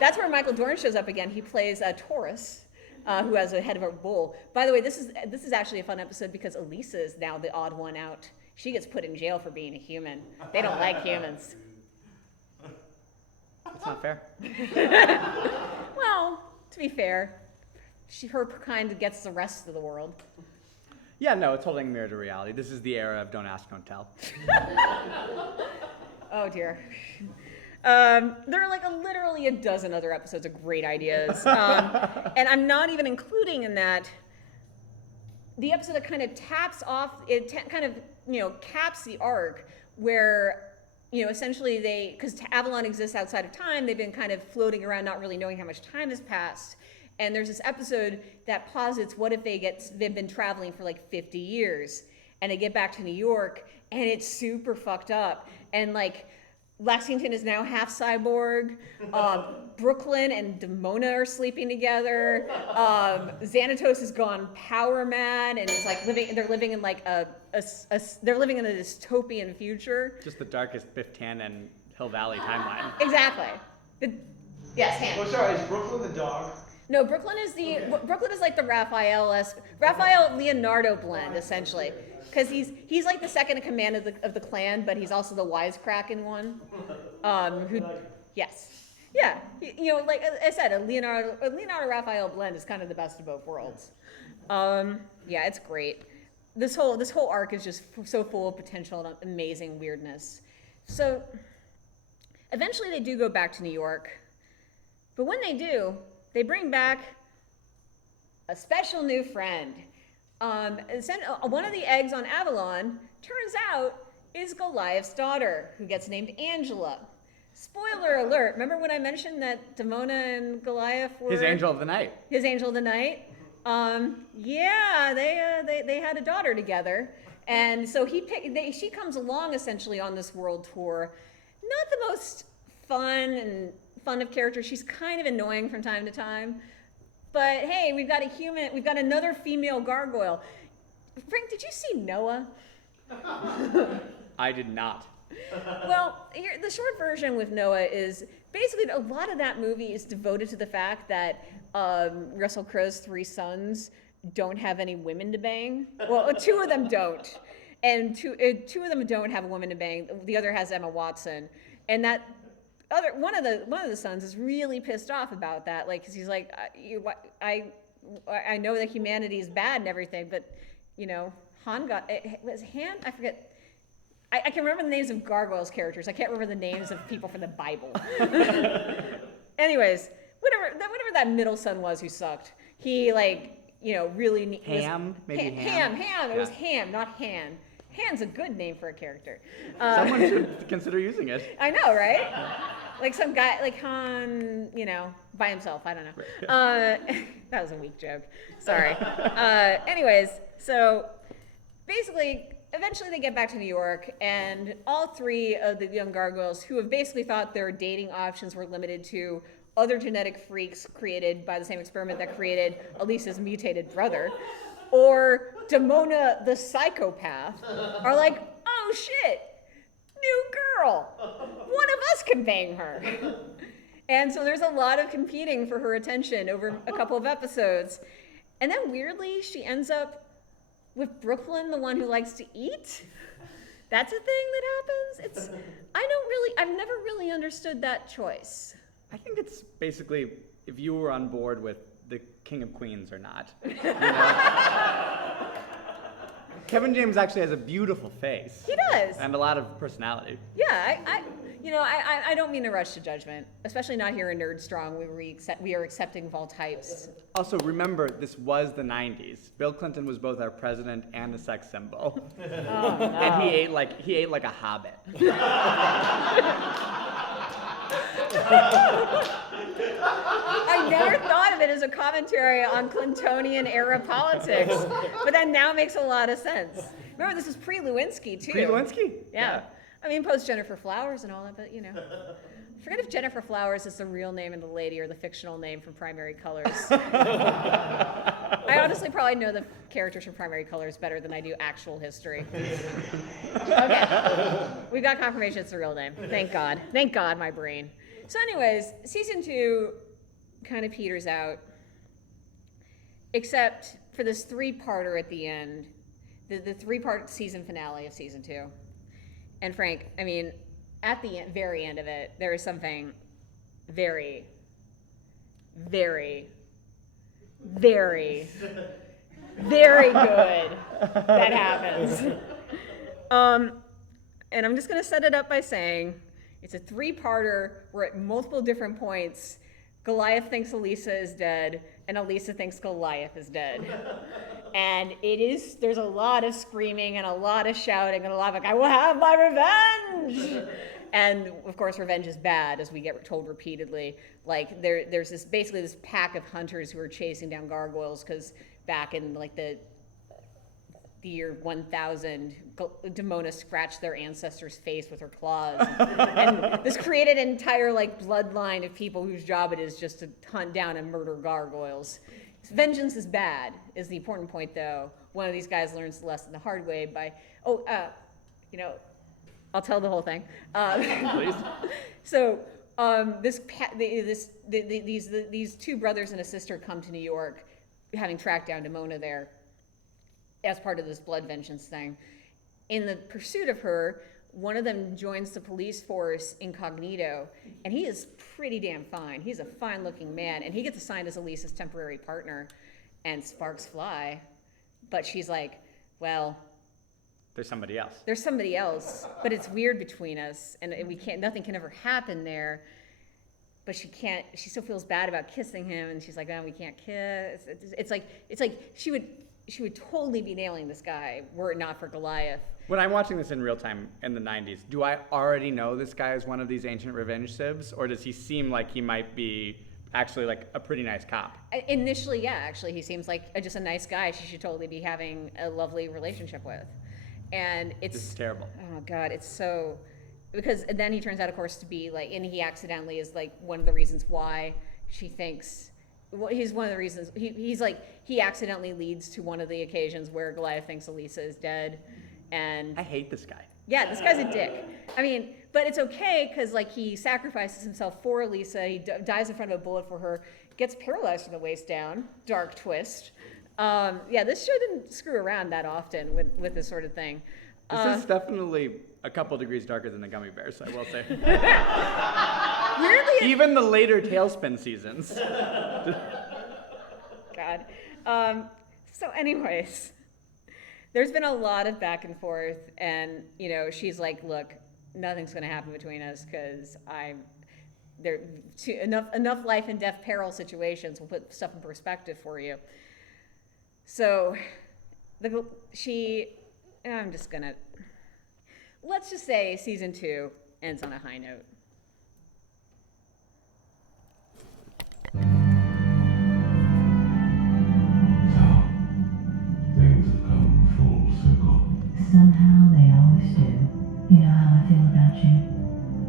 That's where Michael Dorn shows up again. He plays Taurus, who has a head of a bull. By the way, this is actually a fun episode because Elisa is now the odd one out. She gets put in jail for being a human. They don't like humans. That's not fair. Well, to be fair, her kind gets the rest of the world. Yeah, no, it's holding a mirror to reality. This is the era of don't ask, don't tell. Oh dear. There are like literally a dozen other episodes of great ideas. And I'm not even including in that the episode that kind of taps off, caps the arc where, essentially because Avalon exists outside of time, they've been kind of floating around not really knowing how much time has passed. And there's this episode that posits what if they've been traveling for like 50 years and they get back to New York and it's super fucked up. And like Lexington is now half cyborg. Brooklyn and Demona are sleeping together. Xanatos has gone power mad and it's like they're living in like they're living in a dystopian future. Just the darkest Biff Tannen and Hill Valley timeline. Exactly. Yes, Han. Oh, sorry, is Brooklyn the dog? No, Brooklyn is like the Raphael Leonardo blend essentially, because he's like the second in command of the clan, but he's also the wisecracking one. Yes, yeah, like I said, a Leonardo Raphael blend is kind of the best of both worlds. Yeah, it's great. This whole arc is just so full of potential and amazing weirdness. So eventually they do go back to New York, but when they do, they bring back a special new friend. One of the eggs on Avalon, turns out, is Goliath's daughter, who gets named Angela. Spoiler alert, remember when I mentioned that Demona and Goliath were... His angel of the night. His angel of the night? Yeah, they had a daughter together. And so she comes along essentially on this world tour. Not the most fun of characters. She's kind of annoying from time to time. But hey, we've got another female gargoyle. Frank, did you see Noah? I did not. Well, the short version with Noah is basically a lot of that movie is devoted to the fact that Russell Crowe's 3 sons don't have any women to bang. Well, 2 of them don't, and two of them don't have a woman to bang. The other has Emma Watson, and that one of the sons is really pissed off about that, like, because he's like, I know that humanity is bad and everything, but Han was Han? I forget. I can remember the names of Gargoyles characters. I can't remember the names of people from the Bible. Anyways, whatever that middle son was who sucked, he really... Ham? Maybe Ham? Ham. It was Ham, not Han. Han's a good name for a character. Someone should consider using it. I know, right? Like some guy, like Han, by himself. I don't know. That was a weak joke. Sorry. Anyways, so basically... Eventually they get back to New York, and all 3 of the young gargoyles who have basically thought their dating options were limited to other genetic freaks created by the same experiment that created Elisa's mutated brother, or Demona the psychopath, are like, oh shit, new girl. One of us can bang her. And so there's a lot of competing for her attention over a couple of episodes. And then weirdly, she ends up with Brooklyn, the one who likes to eat. That's a thing that happens. I've never really understood that choice. I think it's basically if you were on board with the King of Queens or not. Kevin James actually has a beautiful face. He does. And a lot of personality. Yeah, I don't mean to rush to judgment, especially not here in Nerdstrong, where we are accepting of all types. Also, remember, this was the 90s. Bill Clinton was both our president and a sex symbol. Oh, no. And he ate like a hobbit. I never thought of it as a commentary on Clintonian era politics, but that now makes a lot of sense. Remember, this was pre-Lewinsky, too. Pre-Lewinsky? Yeah. I mean, post Jennifer Flowers and all that, but forget if Jennifer Flowers is the real name of the lady or the fictional name from Primary Colors. I honestly probably know the characters from Primary Colors better than I do actual history. Okay, we got confirmation it's the real name. Thank God. Thank God, my brain. So anyways, season 2 kind of peters out, except for this 3-parter at the end, the 3-part season finale of season 2. And Frank, I mean, at the very end of it, there is something very, very, very, very good that happens. And I'm just going to set it up by saying it's a 3-parter where at multiple different points, Goliath thinks Elisa is dead, and Elisa thinks Goliath is dead. And there's a lot of screaming and a lot of shouting and a lot of like, I will have my revenge! And of course, revenge is bad, as we get told repeatedly. Like, there's basically this pack of hunters who are chasing down gargoyles, because back in like the year 1000, Demona scratched their ancestor's face with her claws. And this created an entire like bloodline of people whose job it is just to hunt down and murder gargoyles. Vengeance is bad, is the important point, though. One of these guys learns the lesson the hard way by, I'll tell the whole thing. Please. So These two brothers and a sister come to New York, having tracked down Demona there as part of this blood vengeance thing. In the pursuit of her, one of them joins the police force incognito, and he is pretty damn fine. He's a fine-looking man, and he gets assigned as Elisa's temporary partner, and sparks fly. But she's like, well, There's somebody else. there's somebody else, but it's weird between us, and we can't. Nothing can ever happen there. But she can't. She still feels bad about kissing him, and she's like, "Oh, we can't kiss." It's like she would totally be nailing this guy were it not for Goliath. When I'm watching this in real time in the 90s, do I already know this guy is one of these ancient revenge sibs, or does he seem like he might be actually like a pretty nice cop? Initially, yeah, actually, he seems like just a nice guy she should totally be having a lovely relationship with. And it's... This is terrible. Oh, God, it's so... Because then he turns out, of course, to be like... And he accidentally is like one of the reasons why she thinks... Well, he's one of the reasons... He's like... He accidentally leads to one of the occasions where Goliath thinks Elisa is dead. And... I hate this guy. Yeah, this guy's a dick. I mean, but it's okay because like he sacrifices himself for Elisa. He dies in front of a bullet for her. Gets paralyzed from the waist down. Dark twist. Yeah, this show didn't screw around that often with this sort of thing. This is definitely a couple degrees darker than the Gummy Bears, I will say. Weirdly, even the later Tailspin seasons. God. So, anyways. There's been a lot of back and forth, and you know, she's like, "Look, nothing's going to happen between us because enough life and death peril situations will put stuff in perspective for you." So, let's just say season 2 ends on a high note. Somehow they always do. You know how I feel about you,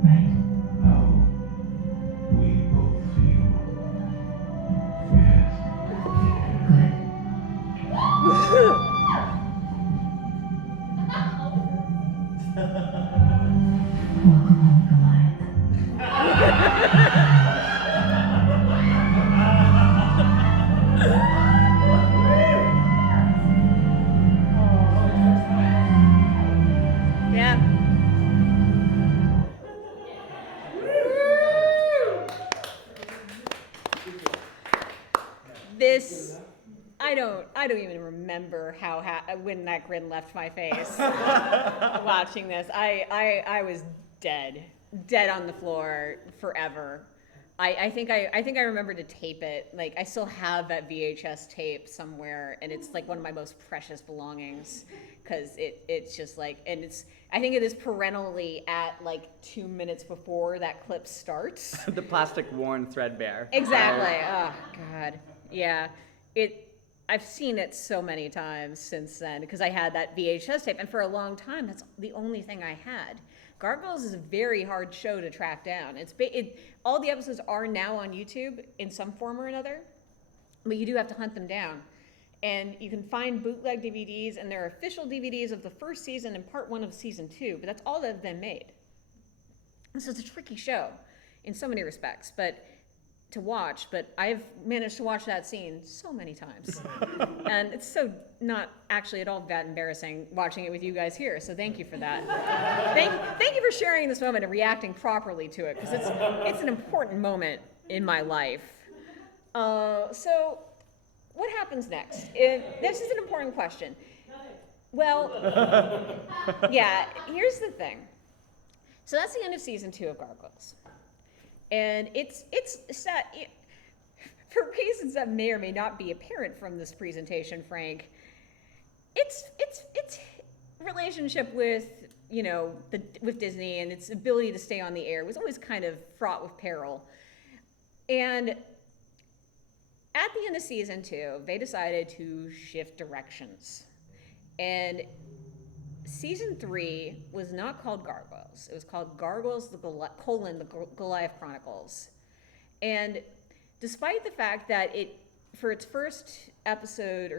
right? How we both feel. Yes. Welcome home, Goliath. Yeah. This, I don't even remember when that grin left my face watching this. I was dead on the floor forever. I think I remember to tape it. Like I still have that VHS tape somewhere, and it's like one of my most precious belongings because it's just like, and I think it is perennially at like 2 minutes before that clip starts. The plastic worn threadbare. Exactly. Oh God. Yeah. I've seen it so many times since then because I had that VHS tape, and for a long time that's the only thing I had. Gargoyles is a very hard show to track down. All the episodes are now on YouTube in some form or another, but you do have to hunt them down. And you can find bootleg DVDs, and there are official DVDs of the first season and part 1 of season 2, but that's all that have been made. And so it's a tricky show in so many respects, to watch, but I've managed to watch that scene so many times. And it's so not actually at all that embarrassing watching it with you guys here, so thank you for that. Thank you for sharing this moment and reacting properly to it, because it's an important moment in my life. So what happens next? This is an important question. Well, yeah, here's the thing. So that's the end of season 2 of Gargoyles. And it's set, for reasons that may or may not be apparent from this presentation, Frank, it's relationship with, you know, with Disney and its ability to stay on the air was always kind of fraught with peril. And at the end of season 2, they decided to shift directions. And season 3 was not called Gargoyles. It was called Gargoyles, the Goliath Chronicles. And despite the fact that for its first episode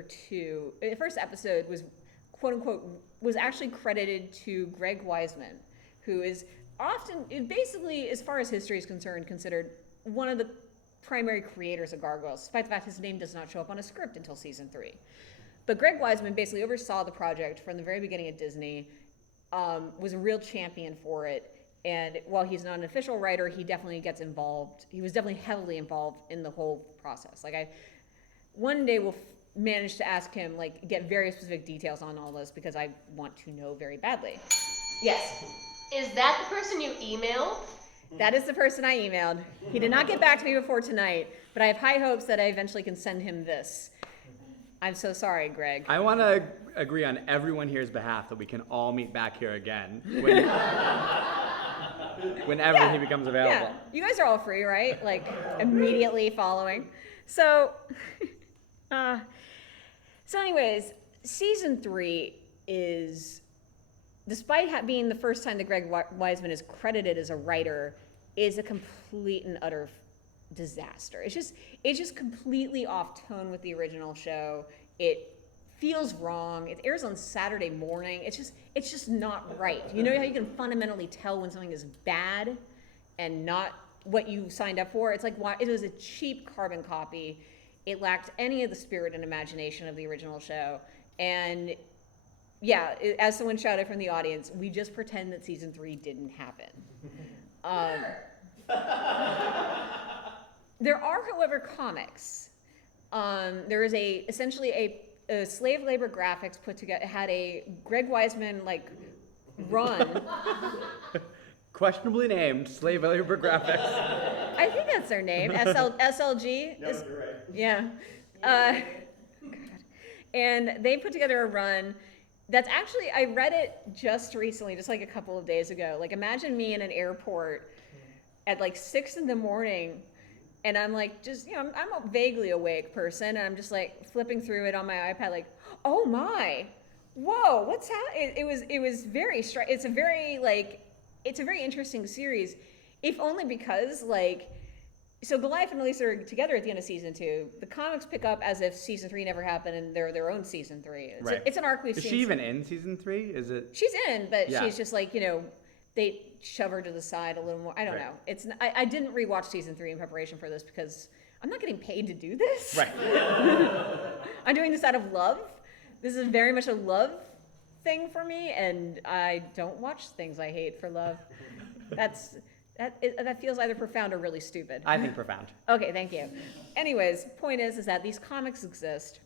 was, quote unquote, was actually credited to Greg Wiseman, who is often, basically, as far as history is concerned, considered one of the primary creators of Gargoyles, despite the fact his name does not show up on a script until season 3. But Greg Weisman basically oversaw the project from the very beginning at Disney, was a real champion for it, and while he's not an official writer, he definitely gets involved. He was definitely heavily involved in the whole process. Like, one day we'll manage to ask him, like, get very specific details on all this, because I want to know very badly. Yes? Is that the person you emailed? That is the person I emailed. He did not get back to me before tonight, but I have high hopes that I eventually can send him this. I'm so sorry, Greg. I want to agree on everyone here's behalf that we can all meet back here again whenever he becomes available. Yeah, you guys are all free, right? Like, immediately following. So, anyways, season 3 is, despite being the first time that Greg Weisman is credited as a writer, is a complete and utter disaster. It's just completely off tone with the original show. It feels wrong. It airs on Saturday morning. It's just not right. You know how you can fundamentally tell when something is bad and not what you signed up for? It's like, it was a cheap carbon copy. It lacked any of the spirit and imagination of the original show. And yeah, as someone shouted from the audience, we just pretend that season 3 didn't happen. There are, however, comics. There is essentially a slave labor graphics put together, had a Greg Weisman run. Questionably named Slave Labor Graphics. I think that's their name. SLG. No, you're right. Yeah. God. And they put together a run that's actually, I read it just recently, just like a couple of days ago. Like, imagine me in an airport at like 6 a.m, and I'm like, I'm a vaguely awake person, and I'm just like flipping through it on my iPad, like, oh my, whoa, what's happening? It was very it's a very interesting series, if only because, like, so Goliath and Elise are together at the end of season 2. The comics pick up as if season 3 never happened, and they're their own season 3. It's an arc we've seen. Is she even in season 3? Is it? She's in, but she's just like, they shove her to the side a little more. I don't know. It's I didn't rewatch season 3 in preparation for this because I'm not getting paid to do this. Right. I'm doing this out of love. This is very much a love thing for me, and I don't watch things I hate for love. That feels either profound or really stupid. I think profound. Okay, thank you. Anyways, point is that these comics exist,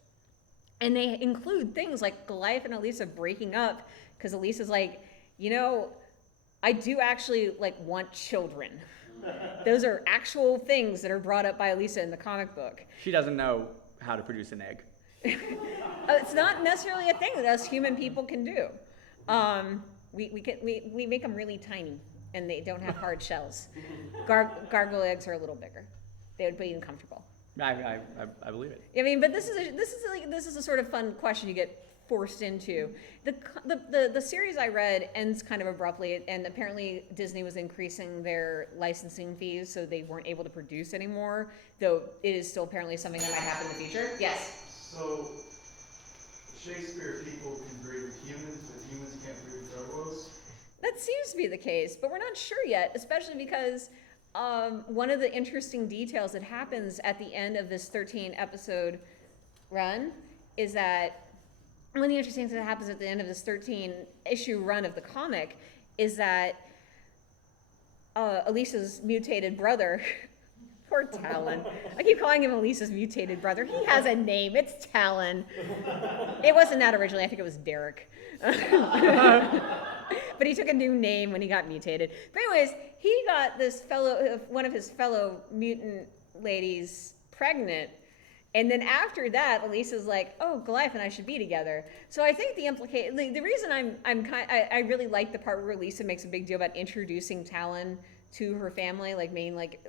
and they include things like Goliath and Elisa breaking up because Elisa's like, I do actually want children. Those are actual things that are brought up by Elisa in the comic book. She doesn't know how to produce an egg. It's not necessarily a thing that us human people can do. We make them really tiny, and they don't have hard shells. Gargoyle eggs are a little bigger. They would be uncomfortable. I believe it. I mean, but this is a sort of fun question you get forced into. The series I read ends kind of abruptly, and apparently Disney was increasing their licensing fees, so they weren't able to produce anymore, though it is still apparently something that might happen in the future. Yes? So, Shakespeare people can breed with humans, but humans can't breed with gargoyles? That seems to be the case, but we're not sure yet, especially because one of the interesting details that happens at the end of this 13-episode run is that one of the interesting things that happens at the end of this 13-issue run of the comic is that Elisa's mutated brother, poor Talon. I keep calling him Elisa's mutated brother. He has a name. It's Talon. It wasn't that originally. I think it was Derek. But he took a new name when he got mutated. But anyways, he got one of his fellow mutant ladies pregnant. And then after that, Elisa's like, "Oh, Goliath and I should be together." So I think the reason I really like the part where Elisa makes a big deal about introducing Talon to her family,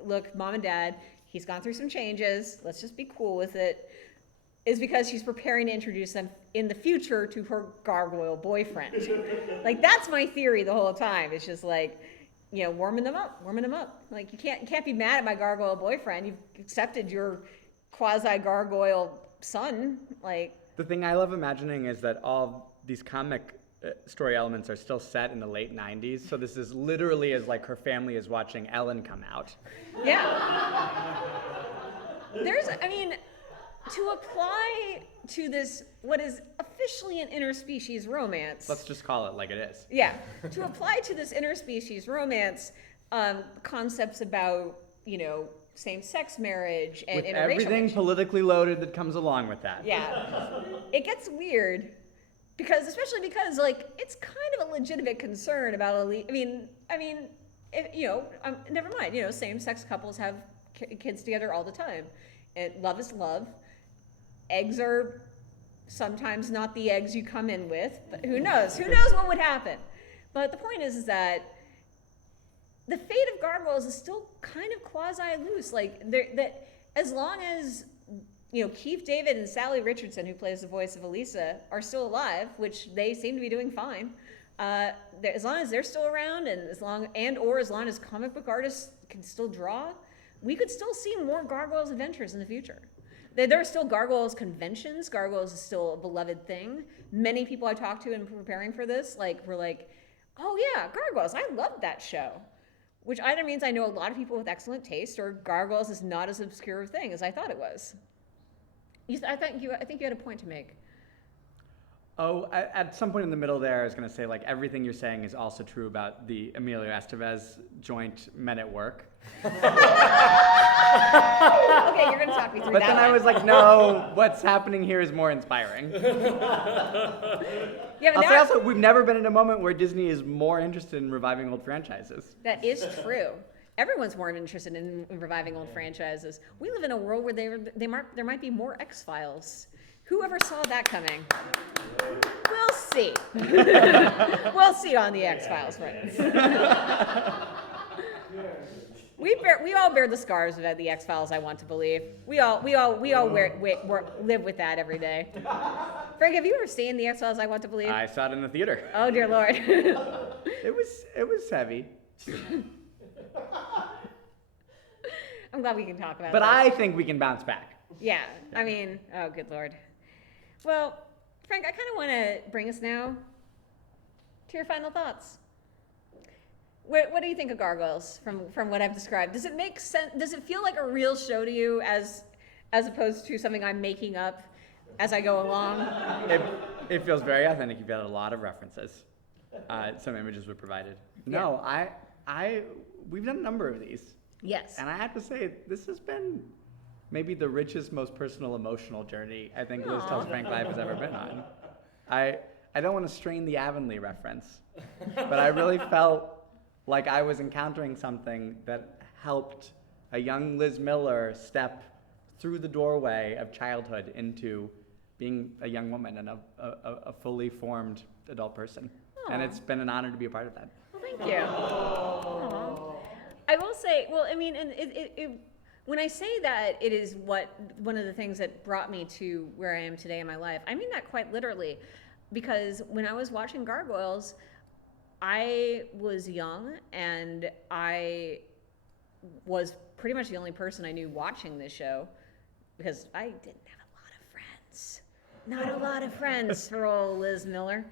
look, Mom and Dad, he's gone through some changes. Let's just be cool with it. Is because she's preparing to introduce them in the future to her gargoyle boyfriend. That's my theory the whole time. It's just warming them up. Like, you can't be mad at my gargoyle boyfriend. You've accepted your quasi-gargoyle son. The thing I love imagining is that all these comic story elements are still set in the late 90s. So this is literally as like her family is watching Ellen come out. Yeah. To apply to this, what is officially an interspecies romance. Let's just call it like it is. Yeah. To apply to this interspecies romance, concepts about, same-sex marriage and with interracial everything marriage. politically loaded that comes along with that. Yeah. It gets weird especially because it's kind of a legitimate concern about never mind, same-sex couples have kids together all the time. And love is love. Eggs are sometimes not the eggs you come in with, but who knows? Who knows what would happen? But the point is that the fate of Gargoyles is still kind of quasi-loose. That as long as Keith David and Sally Richardson, who plays the voice of Elisa, are still alive, which they seem to be doing fine. As long as they're still around, and as long as comic book artists can still draw, we could still see more Gargoyles adventures in the future. There are still Gargoyles conventions. Gargoyles is still a beloved thing. Many people I talked to in preparing for this, were like, "Oh yeah, Gargoyles! I loved that show," which either means I know a lot of people with excellent taste, or Gargoyles is not as obscure a thing as I thought it was. I think you had a point to make. Oh, at some point in the middle there, I was going to say, everything you're saying is also true about the Emilio Estevez joint Men at Work. Okay, you're going to talk me through that. But then I was like, no, what's happening here is more inspiring. I'll say also, we've never been in a moment where Disney is more interested in reviving old franchises. That is true. Everyone's more interested in reviving old franchises. We live in a world where there might be more X-Files. Whoever saw that coming? We'll see. We'll see on the X-Files, friends. We all bear the scars of the X-Files, I want to believe. We all live with that every day. Frank, have you ever seen the X-Files, I want to believe? I saw it in the theater. Oh, dear Lord. It was heavy. I'm glad we can talk about But this. I think we can bounce back. Yeah, oh, good Lord. Well, Frank, I kind of want to bring us now to your final thoughts. What do you think of Gargoyles from what I've described? Does it make sense? Does it feel like a real show to you as opposed to something I'm making up as I go along? It feels very authentic. You've got a lot of references. Some images were provided. No, we've done a number of these. Yes. And I have to say, this has been maybe the richest, most personal, emotional journey I think Liz Tells Frank Live has ever been on. I don't want to strain the Avonlea reference, but I really felt like I was encountering something that helped a young Liz Miller step through the doorway of childhood into being a young woman and a fully formed adult person. Aww. And it's been an honor to be a part of that. Well, thank you. Aww. I will say, when I say that it is one of the things that brought me to where I am today in my life, I mean that quite literally, because when I was watching Gargoyles, I was young and I was pretty much the only person I knew watching this show because I didn't have a lot of friends. Not a lot of friends for old Liz Miller.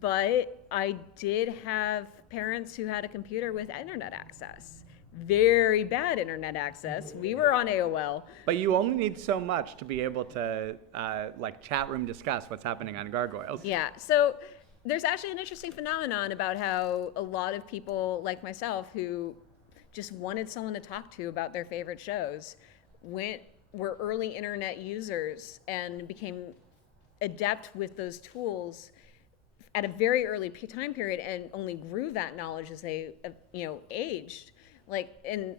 But I did have parents who had a computer with internet access. Very bad internet access. We were on AOL. But you only need so much to be able to chat room discuss what's happening on Gargoyles. Yeah, so there's actually an interesting phenomenon about how a lot of people like myself who just wanted someone to talk to about their favorite shows were early internet users and became adept with those tools at a very early time period and only grew that knowledge as they aged. And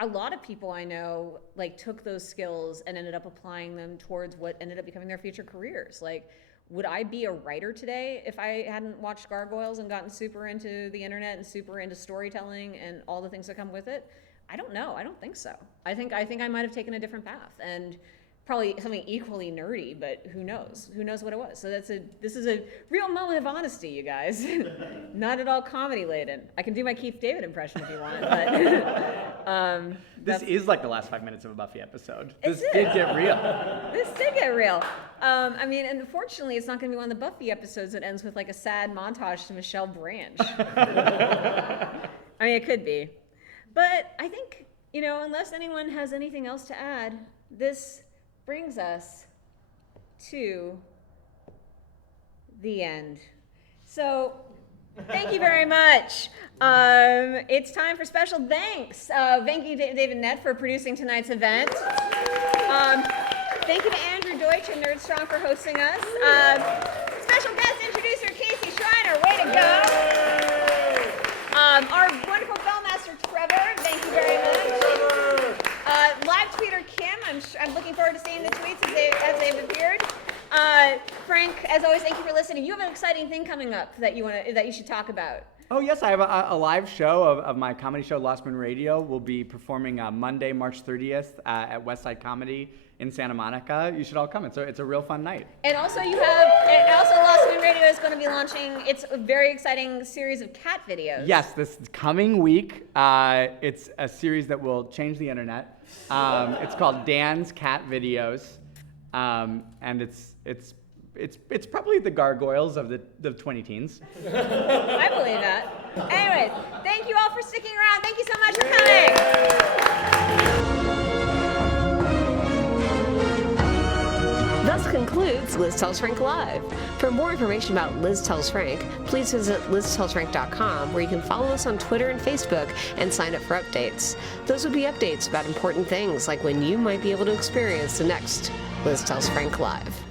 a lot of people I know took those skills and ended up applying them towards what ended up becoming their future careers. Would I be a writer today if I hadn't watched Gargoyles and gotten super into the internet and super into storytelling and all the things that come with it? I don't know. I don't think so. I think I might have taken a different path. And probably something equally nerdy, but who knows? Who knows what it was? So this is a real moment of honesty, you guys. Not at all comedy laden. I can do my Keith David impression if you want, but this is like the last 5 minutes of a Buffy episode. This did get real. This did get real. I mean, and unfortunately, it's not going to be one of the Buffy episodes that ends with like a sad montage to Michelle Branch. I mean, it could be. But I think, unless anyone has anything else to add, this brings us to the end. So, thank you very much. It's time for special thanks. Thank you, David Nett, for producing tonight's event. Thank you to Andrew Deutsch and Nerdstrong for hosting us. Special guest introducer, Casey Schreiner. Way to go. Our wonderful bellmaster, Trevor. Thank you very much. Live tweeter, Kim. I'm looking forward to seeing the tweets as they've appeared. Frank, as always, thank you for listening. You have an exciting thing coming up that you should talk about. Oh, yes, I have a live show of my comedy show, Lost Man Radio. We'll be performing Monday, March 30th at Westside Comedy in Santa Monica. You should all come. It's a real fun night. And also Lost Man Radio is going to be launching its very exciting series of cat videos. Yes, this coming week, it's a series that will change the internet. It's called Dan's Cat Videos, and it's probably the Gargoyles of the 20-teens. I believe that. Anyways, thank you all for sticking around. Thank you so much for coming. Thus concludes Liz Tells Frank Live. For more information about Liz Tells Frank, please visit liztellsfrank.com, where you can follow us on Twitter and Facebook and sign up for updates. Those would be updates about important things, like when you might be able to experience the next Liz Tells Frank Live.